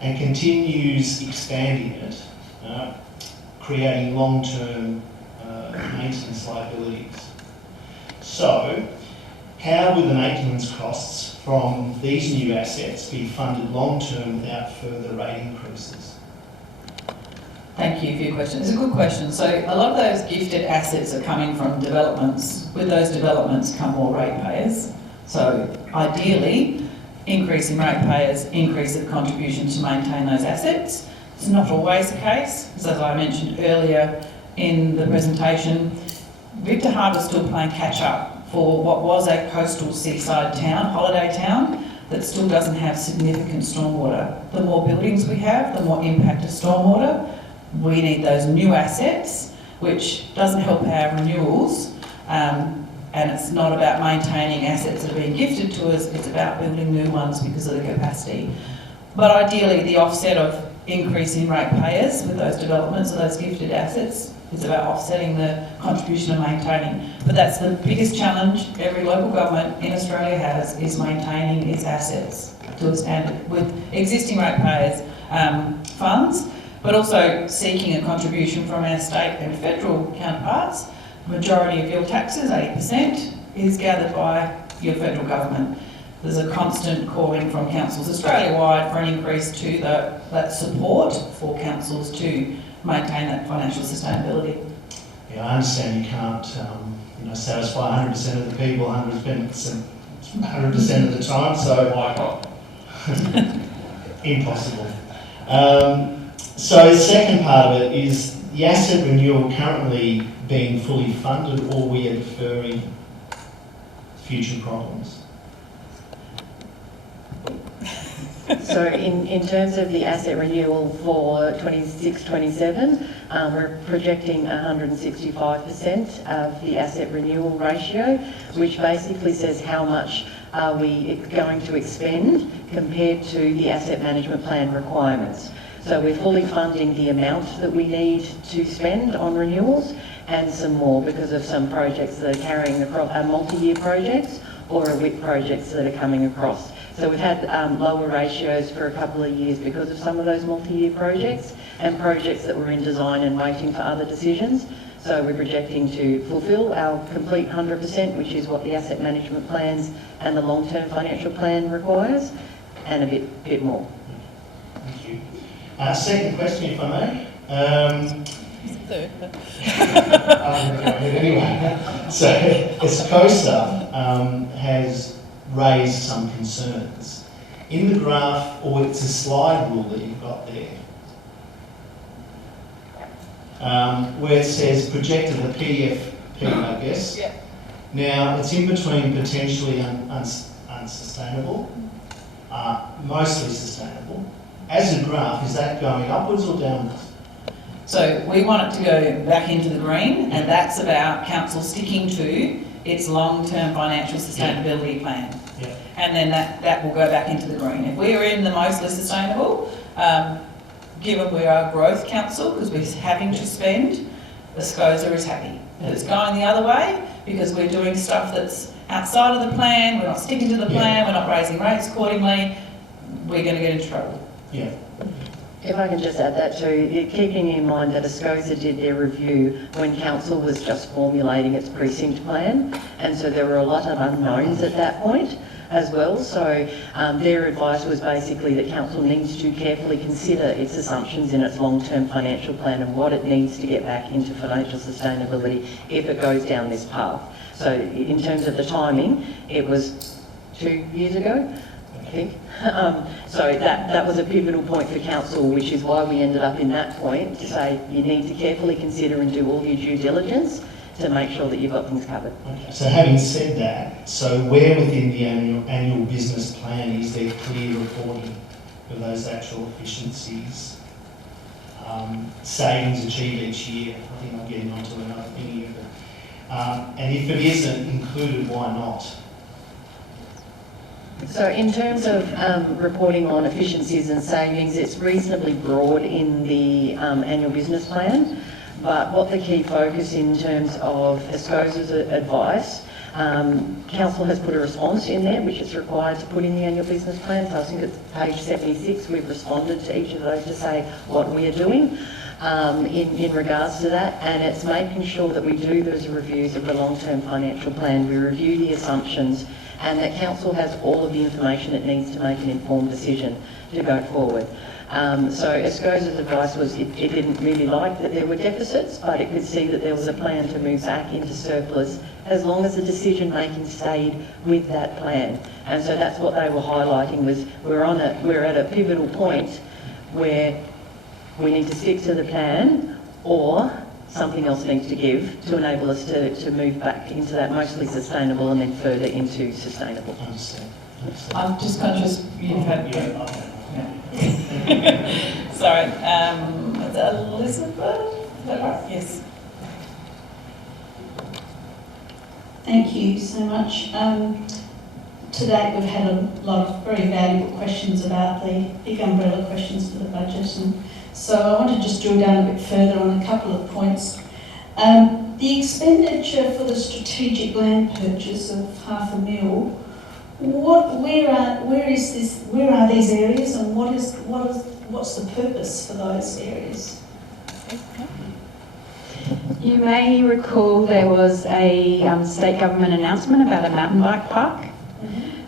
And continues expanding it, creating long-term maintenance liabilities. So, how would the maintenance costs from these new assets be funded long-term without further rate increases? Thank you for your question. It's a good question. So a lot of those gifted assets are coming from developments. With those developments come more ratepayers. So ideally, increase in ratepayers, increase of contribution to maintain those assets. It's not always the case, because as I mentioned earlier in the presentation, Victor Harbour is still playing catch up for what was a coastal seaside town, holiday town, that still doesn't have significant stormwater. The more buildings we have, the more impact of stormwater. We need those new assets, which doesn't help our renewals, and it's not about maintaining assets that are being gifted to us, it's about building new ones because of the capacity. But ideally, the offset of increase in ratepayers with those developments of those gifted assets is about offsetting the contribution of maintaining. But that's the biggest challenge every local government in Australia has, is maintaining its assets to a standard with existing ratepayers funds, but also seeking a contribution from our state and federal counterparts. The majority of your taxes, 80%, is gathered by your federal government. There's a constant calling from councils Australia-wide for an increase to that support for councils to maintain that financial sustainability. Yeah, I understand you can't satisfy 100% of the people 100% of the time, so impossible. So the second part of it is the asset renewal currently being fully funded, or we are deferring future problems? So in terms of the asset renewal for 26-27, we're projecting 165% of the asset renewal ratio, which basically says how much are we going to expend compared to the asset management plan requirements. So we're fully funding the amount that we need to spend on renewals and some more because of some projects that are carrying across, multi-year projects or WIP projects that are coming across. So we've had lower ratios for a couple of years because of some of those multi-year projects and projects that were in design and waiting for other decisions. So we're projecting to fulfil our complete 100%, which is what the asset management plans and the long-term financial plan requires, and a bit more. Thank you. Second question, if I may. Third. I'm going to go ahead anyway. So ESCOSA has raised some concerns. In the graph, or it's a slide rule that you've got there, where it says projected the PFP, I guess. Yeah. Now, it's in between potentially unsustainable, mostly sustainable. As a graph, is that going upwards or downwards? So we want it to go back into the green, and that's about council sticking to its long-term financial sustainability plan. Yeah. And then that will go back into the green. If we are in the mostly sustainable, given we are a growth council, because we're having to spend, the SCOSA is happy. If it's going the other way, because we're doing stuff that's outside of the plan, we're not sticking to the plan, we're not raising rates accordingly, we're going to get into trouble. Yeah. If I can just add that too, keeping in mind that ASCOSA did their review when council was just formulating its precinct plan, and so there were a lot of unknowns at that point as well. So their advice was basically that council needs to carefully consider its assumptions in its long-term financial plan and what it needs to get back into financial sustainability if it goes down this path. So in terms of the timing, it was 2 years ago, I think. So that was a pivotal point for council, which is why we ended up in that point to say you need to carefully consider and do all your due diligence to make sure that you've got things covered. Okay. So having said that, so where within the annual business plan is there clear reporting of those actual efficiencies, savings achieved each year? I think I'm getting onto another thing here. But, and if it isn't included, why not? So in terms of reporting on efficiencies and savings, it's reasonably broad in the annual business plan, but what the key focus in terms of ASCOSA's advice, council has put a response in there which it's required to put in the annual business plan, so I think it's page 76, we've responded to each of those to say what we are doing in regards to that, and it's making sure that we do those reviews of the long-term financial plan, we review the assumptions, and that council has all of the information it needs to make an informed decision to go forward. So ASCOSA's advice was it didn't really like that there were deficits, but it could see that there was a plan to move back into surplus as long as the decision making stayed with that plan. And so that's what they were highlighting was we're at a pivotal point where we need to stick to the plan or something else needs to give to enable us to move back into that mostly sustainable and then further into sustainable. Understand. I'm just conscious you've had... Yeah. Sorry, Elizabeth? Is that right? Yes. Thank you so much. To date, we've had a lot of very valuable questions about the big umbrella questions for the budget, and so I want to just drill down a bit further on a couple of points. The expenditure for the strategic land purchase of $500,000. Where are these areas, and what's the purpose for those areas? You may recall there was a state government announcement about a mountain bike park,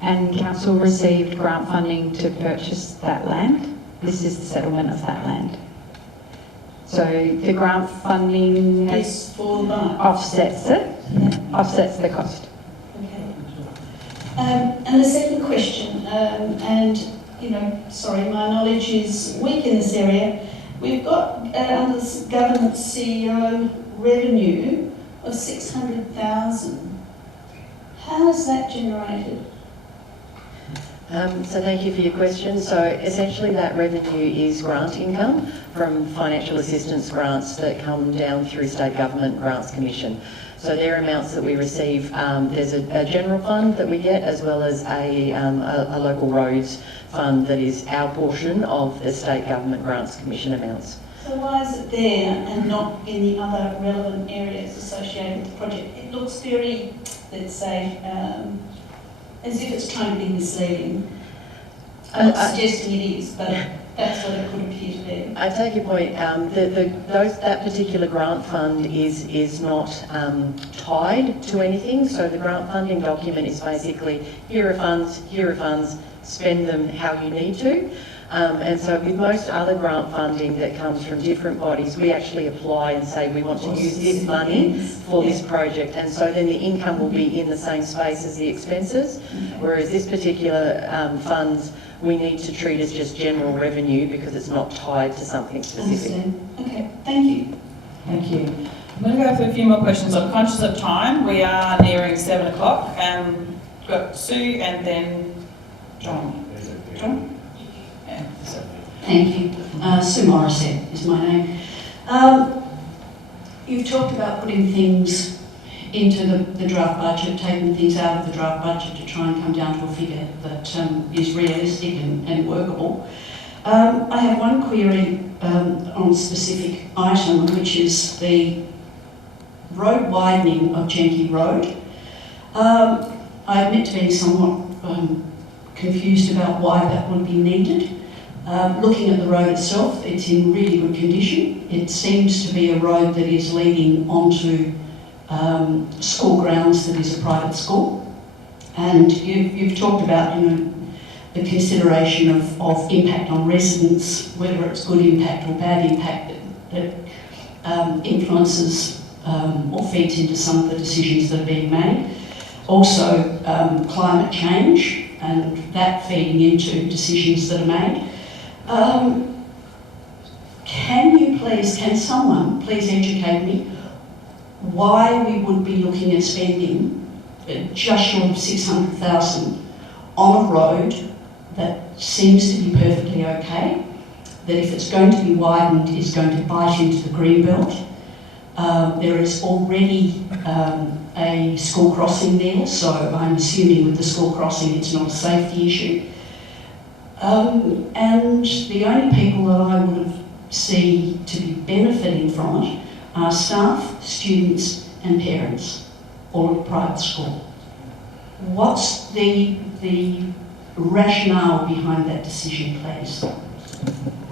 and council received grant funding to purchase that land. This is the settlement of that land. So the grant funding Is for the offsets it, offsets the cost. And the second question, and sorry, my knowledge is weak in this area. We've got under the government CEO revenue of $600,000. How is that generated? So thank you for your question. So essentially that revenue is grant income from financial assistance grants that come down through State Government Grants Commission. So they're amounts that we receive. There's a general fund that we get as well as a local roads fund that is our portion of the State Government Grants Commission amounts. So why is it there and not in the other relevant areas associated with the project? It looks very, let's say, as if it's trying to be misleading. I'm not suggesting it is, but that's what it could appear to be. I take your point. That particular grant fund is not tied to anything. So the grant funding document is basically here are funds, spend them how you need to. And so with most other grant funding that comes from different bodies, we actually apply and say we want to use this money for this project, and so then the income will be in the same space as the expenses, whereas this particular funds we need to treat as just general revenue because it's not tied to something specific. Okay, thank you. Thank you. I'm going to go through a few more questions. I'm conscious of time. We are nearing 7 o'clock. We've got Sue and then John. John? Thank you. Sue Morissette is my name. You've talked about putting things into the draft budget, taken things out of the draft budget to try and come down to a figure that is realistic and workable. I have one query on a specific item, which is the road widening of Jenke Road. I admit to being somewhat confused about why that would be needed. Looking at the road itself, it's in really good condition. It seems to be a road that is leading onto school grounds that is a private school. And you've talked about, you know, the consideration of impact on residents, whether it's good impact or bad impact that influences or feeds into some of the decisions that are being made. Also, climate change and that feeding into decisions that are made. Can someone please educate me why we would be looking at spending just short of 600,000 on a road that seems to be perfectly okay, that if it's going to be widened is going to bite into the green belt. There is already a school crossing there, so I'm assuming with the school crossing it's not a safety issue. And the only people that I would have see to be benefiting from it are staff, students and parents, all at private school. What's the rationale behind that decision, please?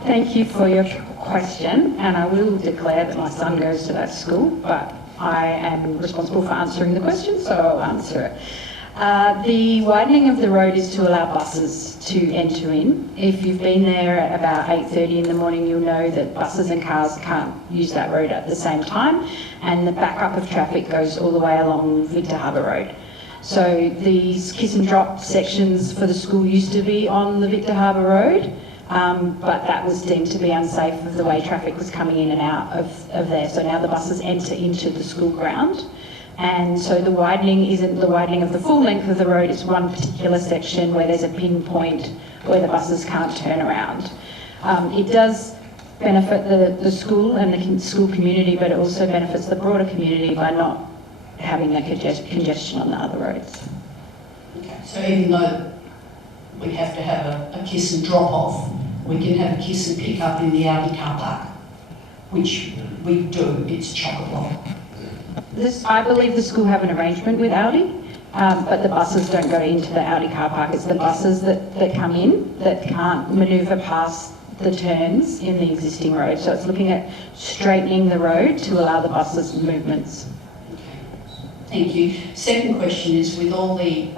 Thank you for your question, and I will declare that my son goes to that school, but I am responsible for answering the question, so I'll answer it. The widening of the road is to allow buses to enter in. If you've been there at about 8:30 in the morning, you'll know that buses and cars can't use that road at the same time, and the backup of traffic goes all the way along Victor Harbour Road. So these kiss and drop sections for the school used to be on the Victor Harbour Road, but that was deemed to be unsafe with the way traffic was coming in and out of there. So now the buses enter into the school ground. And so the widening isn't the widening of the full length of the road, it's one particular section where there's a pinpoint where the buses can't turn around. It does benefit the school and the school community, but it also benefits the broader community by not having that congestion on the other roads. Okay, so even though we have to have a kiss and drop off, we can have a kiss and pick up in the Audi car park, which we do, it's chock-a-block. I believe the school have an arrangement with Audi, but the buses don't go into the Audi car park. It's the buses that come in that can't manoeuvre past the turns in the existing road. So it's looking at straightening the road to allow the buses movements. Thank you. Second question is, with all the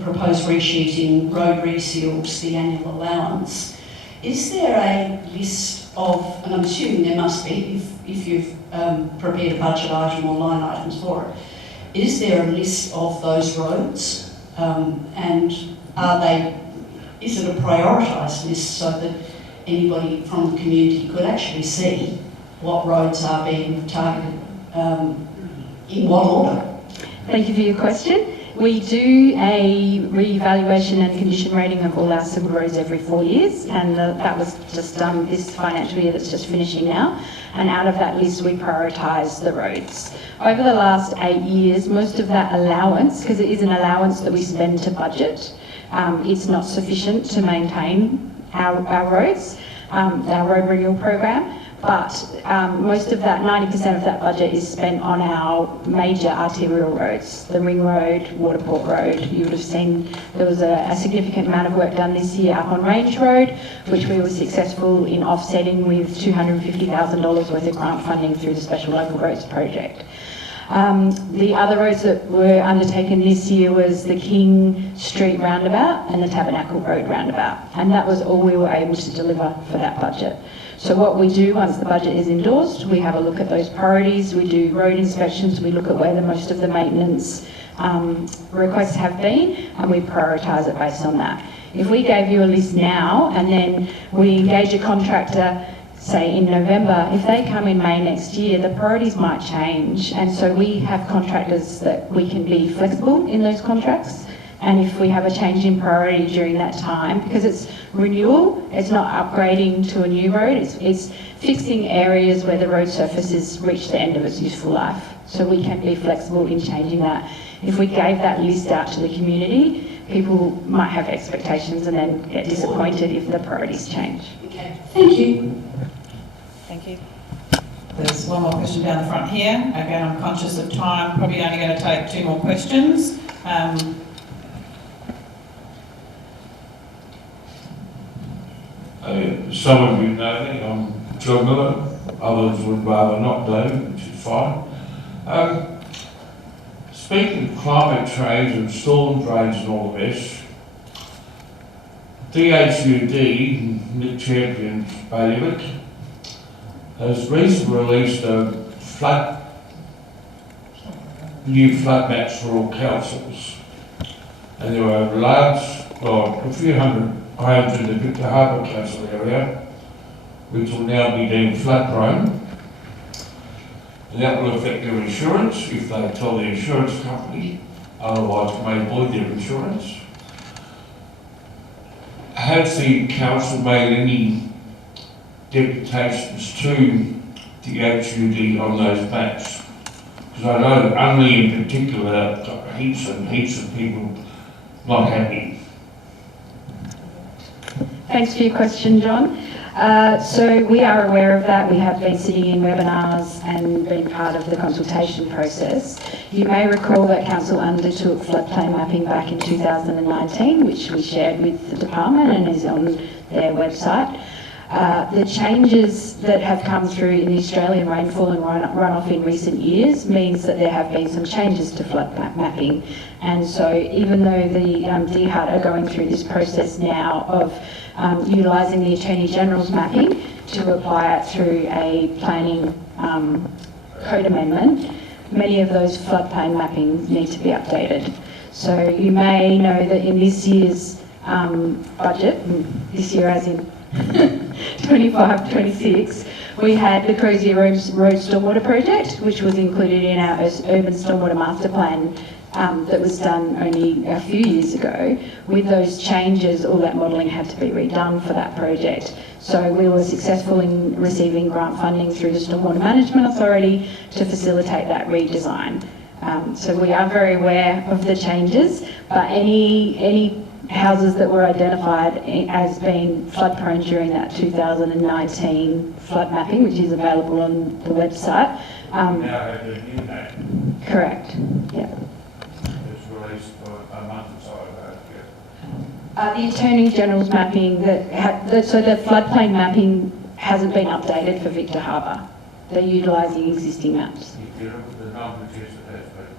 proposed resheeting, road reseals, the annual allowance, is there a list of, and I'm assuming there must be if you've prepared a budget item or line items for it, is there a list of those roads and is it a prioritised list so that anybody from the community could actually see what roads are being targeted in what order? Thank you for your question. We do a re-evaluation and condition rating of all our civil roads every 4 years, and that was just done this financial year that's just finishing now. And out of that list, we prioritise the roads. Over the last 8 years, most of that allowance, because it is an allowance that we spend to budget, it's not sufficient to maintain our roads, our road renewal program. But most of that, 90% of that budget is spent on our major arterial roads, the Ring Road, Waterport Road. You would have seen there was a significant amount of work done this year up on Range Road, which we were successful in offsetting with $250,000 worth of grant funding through the Special Local Roads project. The other roads that were undertaken this year was the King Street roundabout and the Tabernacle Road roundabout, and that was all we were able to deliver for that budget. So what we do once the budget is endorsed, we have a look at those priorities, we do road inspections, we look at where the most of the maintenance requests have been, and we prioritise it based on that. If we gave you a list now and then we engage a contractor, say in November, if they come in May next year, the priorities might change, and so we have contractors that we can be flexible in those contracts. And if we have a change in priority during that time, because it's renewal, it's not upgrading to a new road, it's fixing areas where the road surface has reached the end of its useful life. So we can be flexible in changing that. If we gave that list out to the community, people might have expectations and then get disappointed if the priorities change. Okay, thank you. Thank you. There's one more question down the front here. Again, I'm conscious of time, probably only going to take 2 more questions. Some of you know me, I'm John Miller. Others would rather not know, which is fine. Speaking of climate change and storm drains and all this, DHUD, Nick Champion's bailiwick, has recently released a new flood maps for all councils. And there are a few hundred homes in the Victor Harbour Council area, which will now be deemed flood prone. And that will affect their insurance if they tell the insurance company, otherwise it may void their insurance. Has the council made any deputations to the HUD on those maps? Because I know only in particular got heaps and heaps of people not happy. Thanks for your question, John. So we are aware of that. We have been sitting in webinars and been part of the consultation process. You may recall that Council undertook floodplain mapping back in 2019, which we shared with the department and is on their website. The changes that have come through in the Australian rainfall and runoff in recent years means that there have been some changes to flood mapping. And so even though the DHUD are going through this process now of utilising the Attorney General's mapping to apply it through a planning code amendment, many of those floodplain mappings need to be updated. So you may know that in this year's budget, this year as in 25-26, we had the Crozier Road Stormwater Project, which was included in our Urban Stormwater Master Plan that was done only a few years ago. With those changes, all that modelling had to be redone for that project. So we were successful in receiving grant funding through the Stormwater Management Authority to facilitate that redesign. So we are very aware of the changes, but any houses that were identified as being flood prone during that 2019 flood mapping, which is available on the website. Now have the new map. Correct, yeah. It's released for a month or so ago. The Attorney General's mapping, so the floodplain mapping hasn't been updated for Victor Harbour. They're utilising existing maps. If you look at the numbers, yes, it has been.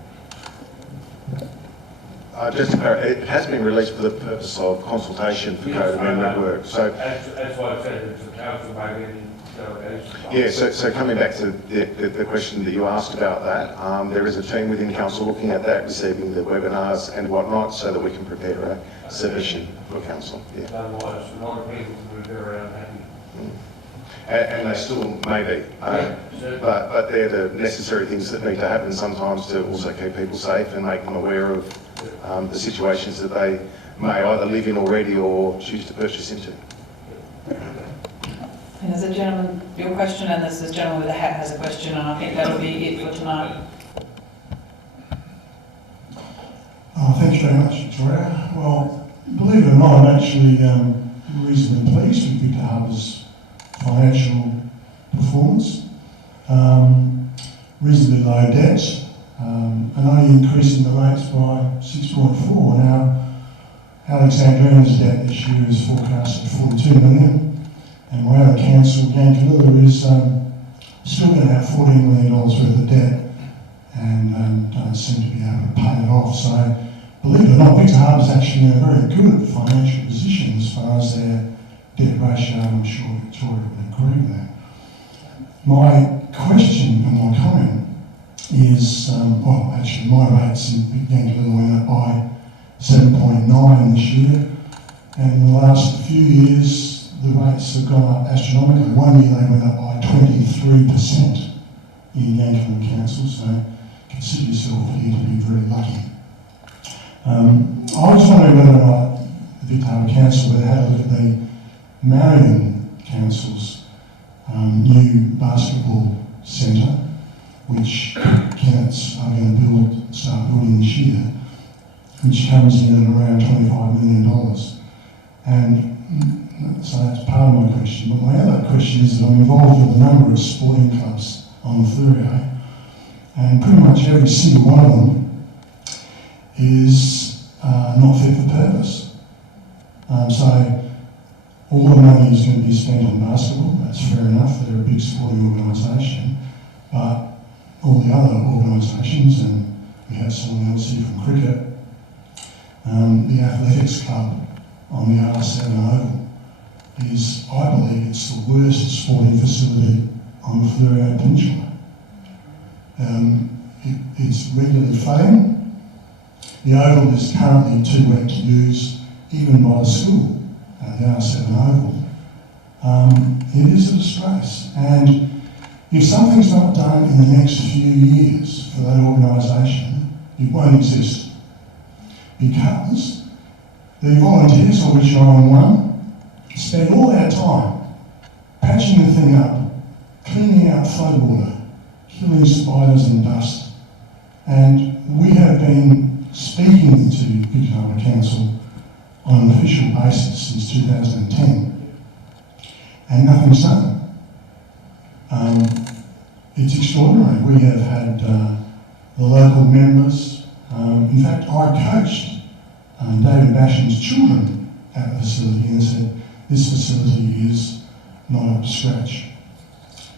Just to clarify, it has been released for the purpose of consultation for code amendment work. So that's why I said it's the council made any delegations. yeah, so coming back to the question that you asked about that, there is a team within council looking at that, receiving the webinars and whatnot, so that we can prepare a submission for council. Yeah. Otherwise, a lot of people will be very unhappy. And they still may be, but they're the necessary things that need to happen sometimes to also keep people safe and make them aware of the situations that they may either live in already or choose to purchase into. And there's a gentleman, your question, and there's this gentleman with a hat has a question, and I think that'll be it for tonight. Thanks very much, Victoria. Well, believe it or not, I'm actually reasonably pleased with Victor Harbour's financial performance. Reasonably low debt, and only increasing the rates by 6.4. Now, Alexandrina's debt this year is forecast at 42 million, and Wayra Council, Yankalilla, is still going to have $14 million worth of debt, and don't seem to be able to pay it off. So, believe it or not, Victor Harbour's actually in a very good financial position as far as their debt ratio, and I'm sure Victoria would agree with that. My question and my comment is, well, actually my rates in Yankalilla went up by 7.9 this year, and in the last few years the rates have gone up astronomically. One year they went up by 23% in Yankalilla Council, so consider yourself here to be very lucky. I was wondering whether or not the Victor Harbour Council had had a look at the Marion Council's new basketball centre, which Kennets are going to start building this year, which comes in at around $25 million. And so that's part of my question. But my other question is that I'm involved with a number of sporting clubs on the Fleurieu, and pretty much every single one of them is not fit for purpose. So all the money is going to be spent on basketball. That's fair enough. They're a big sporting organisation. But all the other organisations, and we have someone else here from cricket, the athletics club on the R7 Oval is, I believe, it's the worst sporting facility on the Fleurieu Peninsula. It's regularly flooding. The Oval is currently too wet to use even by the school, the R7 Oval. It is a disgrace. And if something's not done in the next few years for that organisation, it won't exist. Because the volunteers of which I'm one spend all their time patching the thing up, cleaning out flood water, killing spiders and dust. And we have been speaking to Victor Harbour Council on an official basis since 2010, and nothing's done. It's extraordinary. We have had the local members, in fact I coached David Basham's children at the facility and said, this facility is not up to scratch.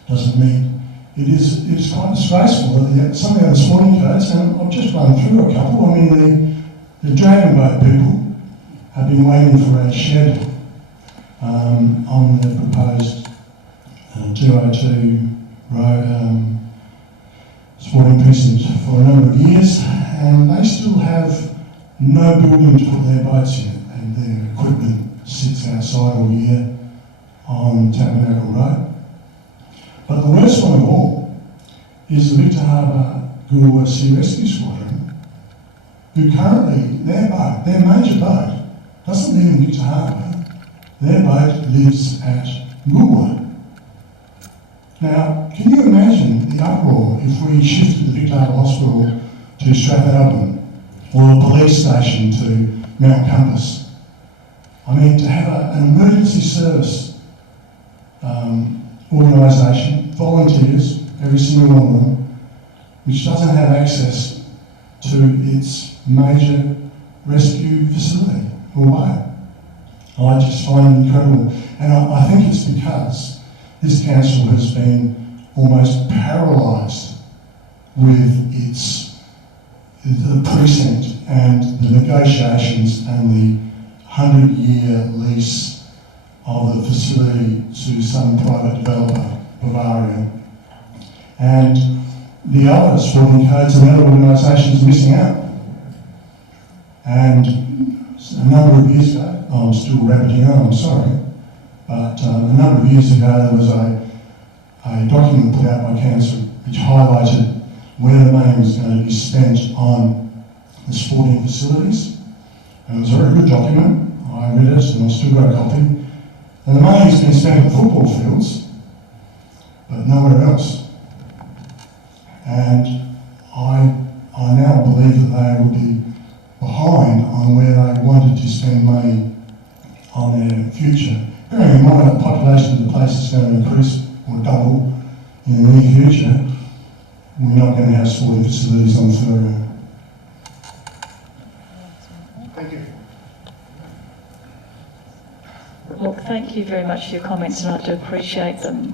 Doesn't meet. It's quite disgraceful that some of the other sporting codes, and I've just run through a couple. I mean, the dragon boat people have been waiting for a shed on the proposed 202 road sporting precinct for a number of years, and they still have no building to put their boats in, and their equipment sits outside all year on Tabernacle Road. But the worst one of all is the Victor Harbour Goolwa Sea Rescue Squadron, who currently, their major boat, doesn't live in Victor Harbour. Their boat lives at Goolwa. Now, can you imagine the uproar if we shifted the Victor Harbour Hospital to Strathalbyn, or the police station to Mount Compass? I mean, to have an emergency service organisation, volunteers, every single one of them, which doesn't have access to its major rescue facility or way. I just find it incredible. And I think it's because this council has been almost paralysed with the precinct and the negotiations and the 100-year lease of the facility to some private developer, Bavaria. And the other sporting codes and other organisations are missing out. And a number of years ago, I'm still rabbiting on, I'm sorry, but a number of years ago there was a document put out by council which highlighted where the money was going to be spent on the sporting facilities. And it was a very good document. I read it and I've still got a copy. And the money has been spent on football fields, but nowhere else. And I now believe that they will be behind on where they wanted to spend money on their future. Bearing in mind that the population of the place is going to increase or double in the near future, we're not going to have sporting facilities on Fleurieu. Thank you. Look, thank you very much for your comments, and I do appreciate them.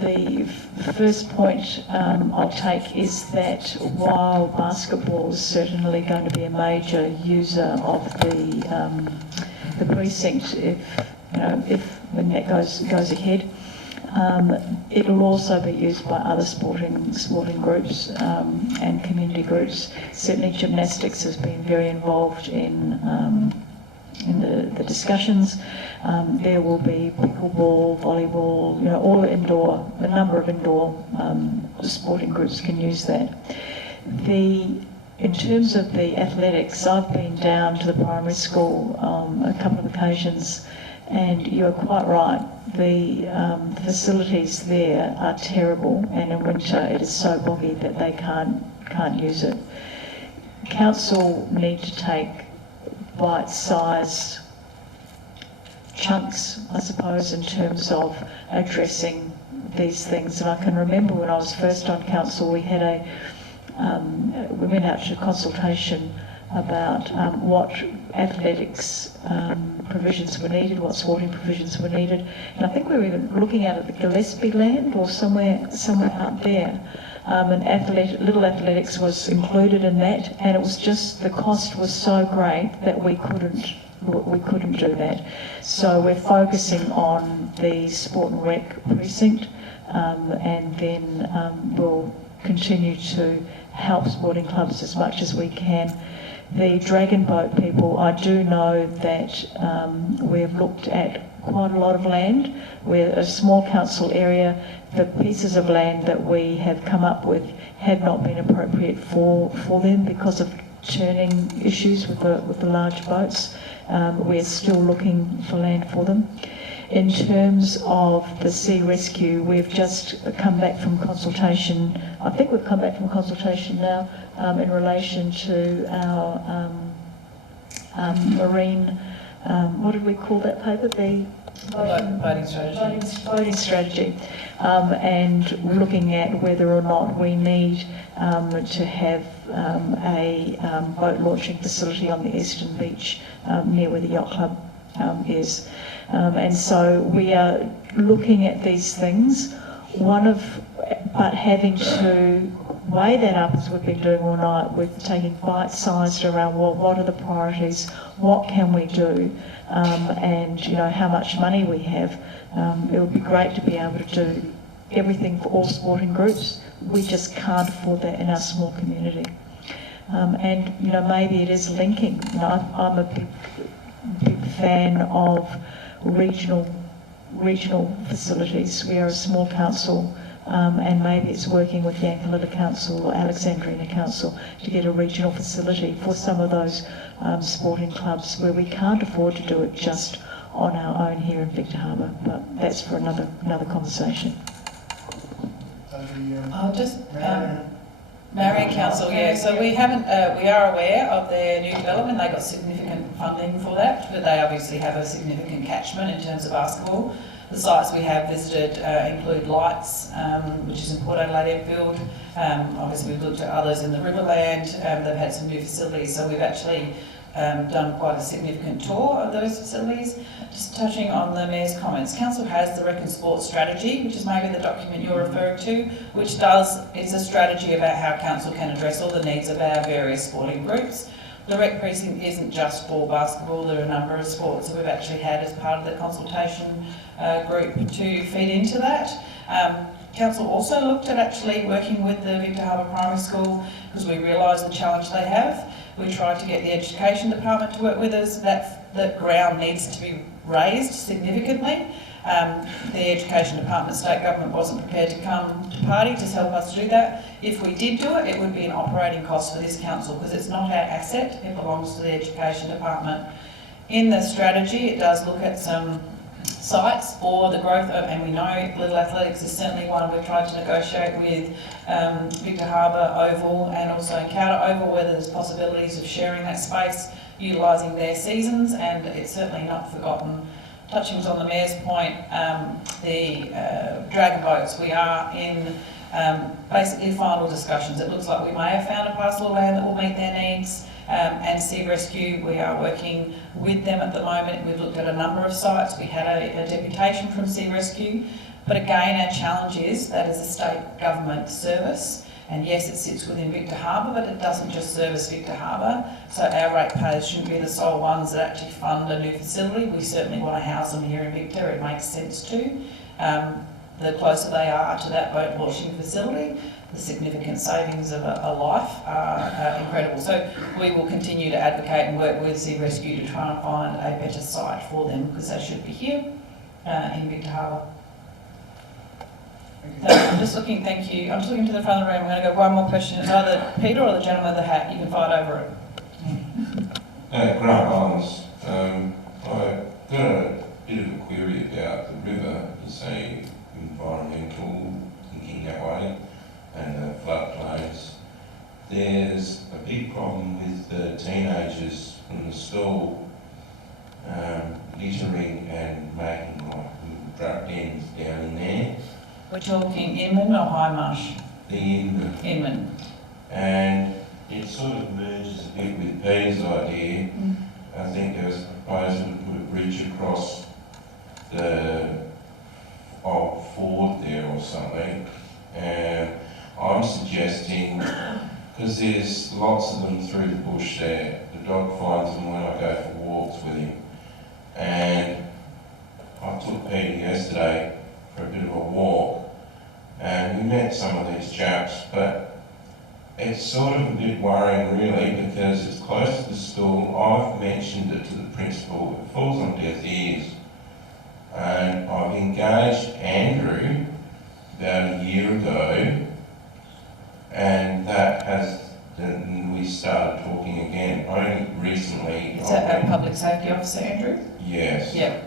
The first point I'll take is that while basketball is certainly going to be a major user of the precinct, if when that goes ahead, it'll also be used by other sporting groups and community groups. Certainly, gymnastics has been very involved in the discussions. There will be pickleball, volleyball, all indoor, a number of indoor sporting groups can use that. In terms of the athletics, I've been down to the primary school a couple of occasions And you are quite right, the facilities there are terrible, and in winter it is so boggy that they can't use it. Council need to take bite-sized chunks, I suppose, in terms of addressing these things. And I can remember when I was first on council, we had we went out to consultation about what athletics provisions were needed, what sporting provisions were needed. And I think we were even looking at it at the Gillespie land or somewhere out there. And little athletics was included in that, and it was just, the cost was so great that we couldn't do that. So we're focusing on the sport and rec precinct, and then we'll continue to help sporting clubs as much as we can. The dragon boat people, I do know that we've looked at quite a lot of land. We're a small council area. The pieces of land that we have come up with have not been appropriate for them because of churning issues with the large boats. We're still looking for land for them. In terms of the sea rescue, we've just come back from consultation. I think we've come back from consultation now in relation to our marine, what did we call that paper? The boating strategy. Boating strategy. And looking at whether or not we need to have a boat launching facility on the eastern beach near where the yacht club is. And so we are looking at these things, but having to weigh that up as we've been doing all night with taking bite-sized around, well, what are the priorities, what can we do, and how much money we have. It would be great to be able to do everything for all sporting groups. We just can't afford that in our small community. And maybe it is linking. I'm a big fan of regional facilities. We are a small council, and maybe it's working with Yankalilla Council or Alexandrina Council to get a regional facility for some of those sporting clubs where we can't afford to do it just on our own here in Victor Harbour. But that's for another conversation. I'll just Marion Council, yeah. So we are aware of their new development. They got significant funding for that, but they obviously have a significant catchment in terms of basketball. The sites we have visited include Lights, which is in Port Adelaide Airfield. Obviously we've looked at others in the Riverland. They've had some new facilities, so we've actually done quite a significant tour of those facilities. Just touching on the Mayor's comments, Council has the Rec and Sport strategy, which is maybe the document you're referring to, it's a strategy about how Council can address all the needs of our various sporting groups. The Rec Precinct isn't just for basketball, there are a number of sports that we've actually had as part of the consultation group to feed into that. Council also looked at actually working with the Victor Harbour Primary School because we realise the challenge they have. We tried to get the Education Department to work with us. That ground needs to be raised significantly. The Education Department, State Government wasn't prepared to come to party to help us do that. If we did do it, it would be an operating cost for this council because it's not our asset, it belongs to the Education Department. In the strategy, it does look at some sites for the growth of, and we know Little Athletics is certainly one we've tried to negotiate with Victor Harbour Oval and also Encounter Oval, where there's possibilities of sharing that space, utilising their seasons, and it's certainly not forgotten. Touching on the Mayor's point, the dragon boats, we are in basically final discussions. It looks like we may have found a parcel of land that will meet their needs. And Sea Rescue, we are working with them at the moment. We've looked at a number of sites. We had a deputation from Sea Rescue. But again, our challenge is that is a state government service. And yes, it sits within Victor Harbour, but it doesn't just service Victor Harbour. So our ratepayers shouldn't be the sole ones that actually fund a new facility. We certainly want to house them here in Victor. It makes sense to. The closer they are to that boat launching facility, the significant savings of a life are incredible. So we will continue to advocate and work with Sea Rescue to try and find a better site for them because they should be here in Victor Harbour. I'm just looking, thank you. I'm just looking to the front of the room. I'm going to go one more question. It's either Peter or the gentleman with the hat. You can fight over it. Grant Barnes. I did a bit of a query about the river, you say environmental thinking that way, and the floodplains. There's a big problem with the teenagers from the school littering and making like drug dens down in there. We're talking Inman or High Marsh? The Inman. Inman. And it sort of merges a bit with Peter's idea. I think there was a proposal to put a bridge across the old ford there or something. I'm suggesting, because there's lots of them through the bush there, the dog finds them when I go for walks with him. And I took Peter yesterday for a bit of a walk, and we met some of these chaps, but it's sort of a bit worrying really, because it's close to the school. I've mentioned it to the principal, it falls on deaf ears. And I've engaged Andrew about a year ago, and then we started talking again, only recently. Is that our public safety officer, Andrew? Yes. Yep.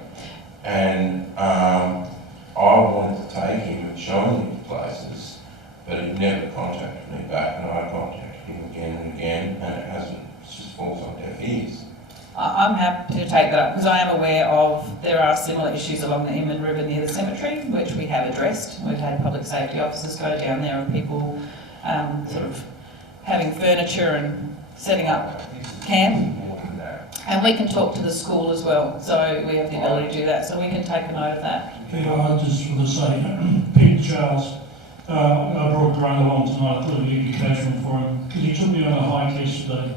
And I wanted to take him and show him the places, but he never contacted me back, and I contacted him again and again, and it just falls on deaf ears. I'm happy to take that up, because I am aware of there are similar issues along the Inman River near the cemetery, which we have addressed. We've had public safety officers go down there and people sort of having furniture and setting up camp. And we can talk to the school as well, so we have the ability to do that, so we can take a note of that. Yeah, I just want to say, Pete Charles, I brought Grant along tonight. I thought it'd be educational for him, because he took me on a hike yesterday,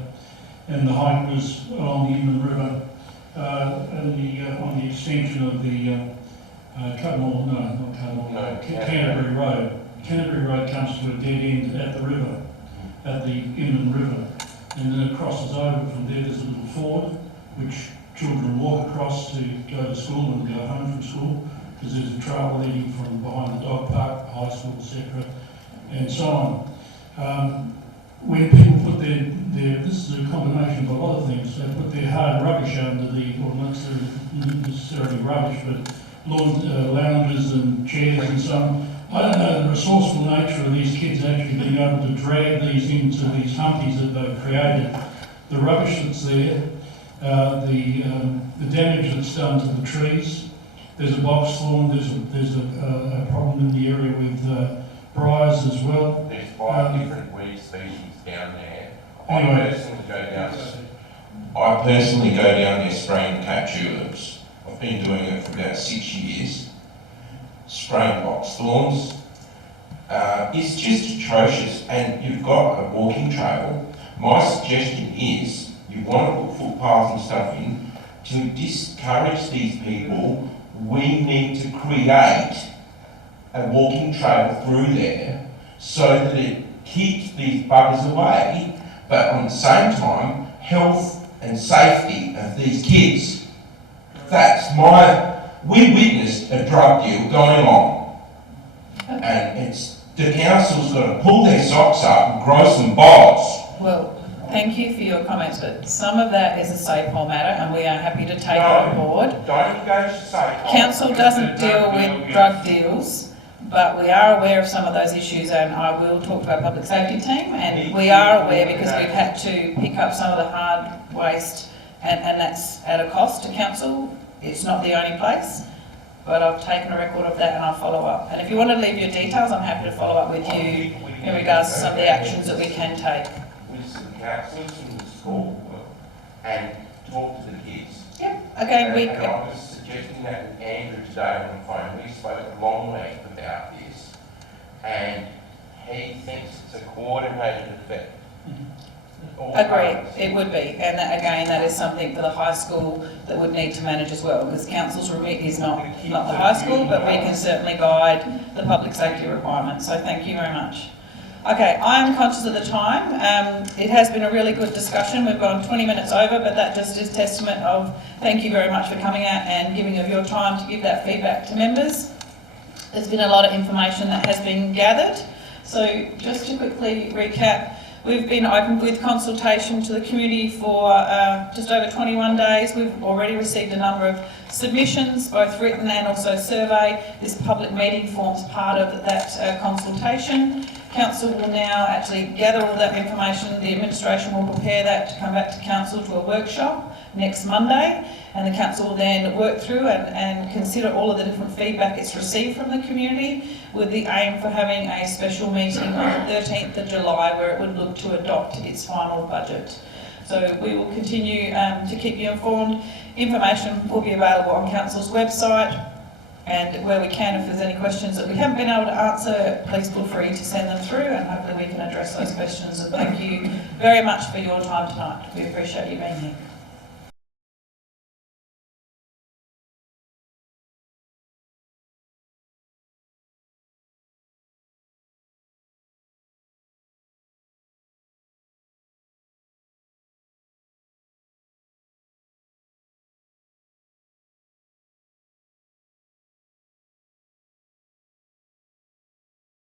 and the hike was along the Inman River, on the extension of the Canterbury Road. Canterbury Road comes to a dead end at the river, at the Inman River, and then it crosses over from there. There's a little ford which children walk across to go to school and go home from school, because there's a trail leading from behind the dog park, high school, etc., and so on. When people put their, this is a combination of a lot of things, they put their hard rubbish under or not necessarily rubbish, but lounges and chairs and so on. I don't know the resourceful nature of these kids actually being able to drag these into these humpies that they've created. The rubbish that's there, the damage that's done to the trees. There's a box lawn, there's a problem in the area with briars as well. There's 5 different weed species down there. Anyway. I personally go down there spraying cat tulips. I've been doing it for about 6 years. Spraying box thorns. It's just atrocious, and you've got a walking trail. My suggestion is, you want to put footpaths and stuff in, to discourage these people, we need to create a walking trail through there so that it keeps these buggers away, but on the same time, health and safety of these kids. We witnessed a drug deal going on, and the council's got to pull their socks up and grow some balls. Well, thank you for your comments, but some of that is a SAPOL matter, and we are happy to take it on board. Don't engage the SAPOL. Council doesn't deal with drug deals, but we are aware of some of those issues, and I will talk to our public safety team, and we are aware because we've had to pick up some of the hard waste, and that's at a cost to council. It's not the only place, but I've taken a record of that and I'll follow up. And if you want to leave your details, I'm happy to follow up with you in regards to some of the actions that we can take. With some counsellors from the school and talk to the kids. Yep, again, and I was suggesting that with Andrew today on the phone. We spoke at long length about this, and he thinks it's a coordinated effect. Agreed, it would be, and that, again, that is something for the high school that would need to manage as well, because council's remit is not the high school, but we can certainly guide the public safety requirements, so thank you very much. Okay, I am conscious of the time. It has been a really good discussion. We've gone 20 minutes over, but that just is testament of thank you very much for coming out and giving of your time to give that feedback to members. There's been a lot of information that has been gathered, so just to quickly recap, we've been open with consultation to the community for just over 21 days. We've already received a number of submissions, both written and also survey. This public meeting forms part of that consultation. Council will now actually gather all that information. The administration will prepare that to come back to Council to a workshop next Monday, and the Council will then work through and consider all of the different feedback it's received from the community, with the aim for having a special meeting on the 13th of July where it would look to adopt its final budget. So we will continue to keep you informed. Information will be available on Council's website, and where we can, if there's any questions that we haven't been able to answer, please feel free to send them through, and hopefully we can address those questions. And thank you very much for your time tonight. We appreciate you being here.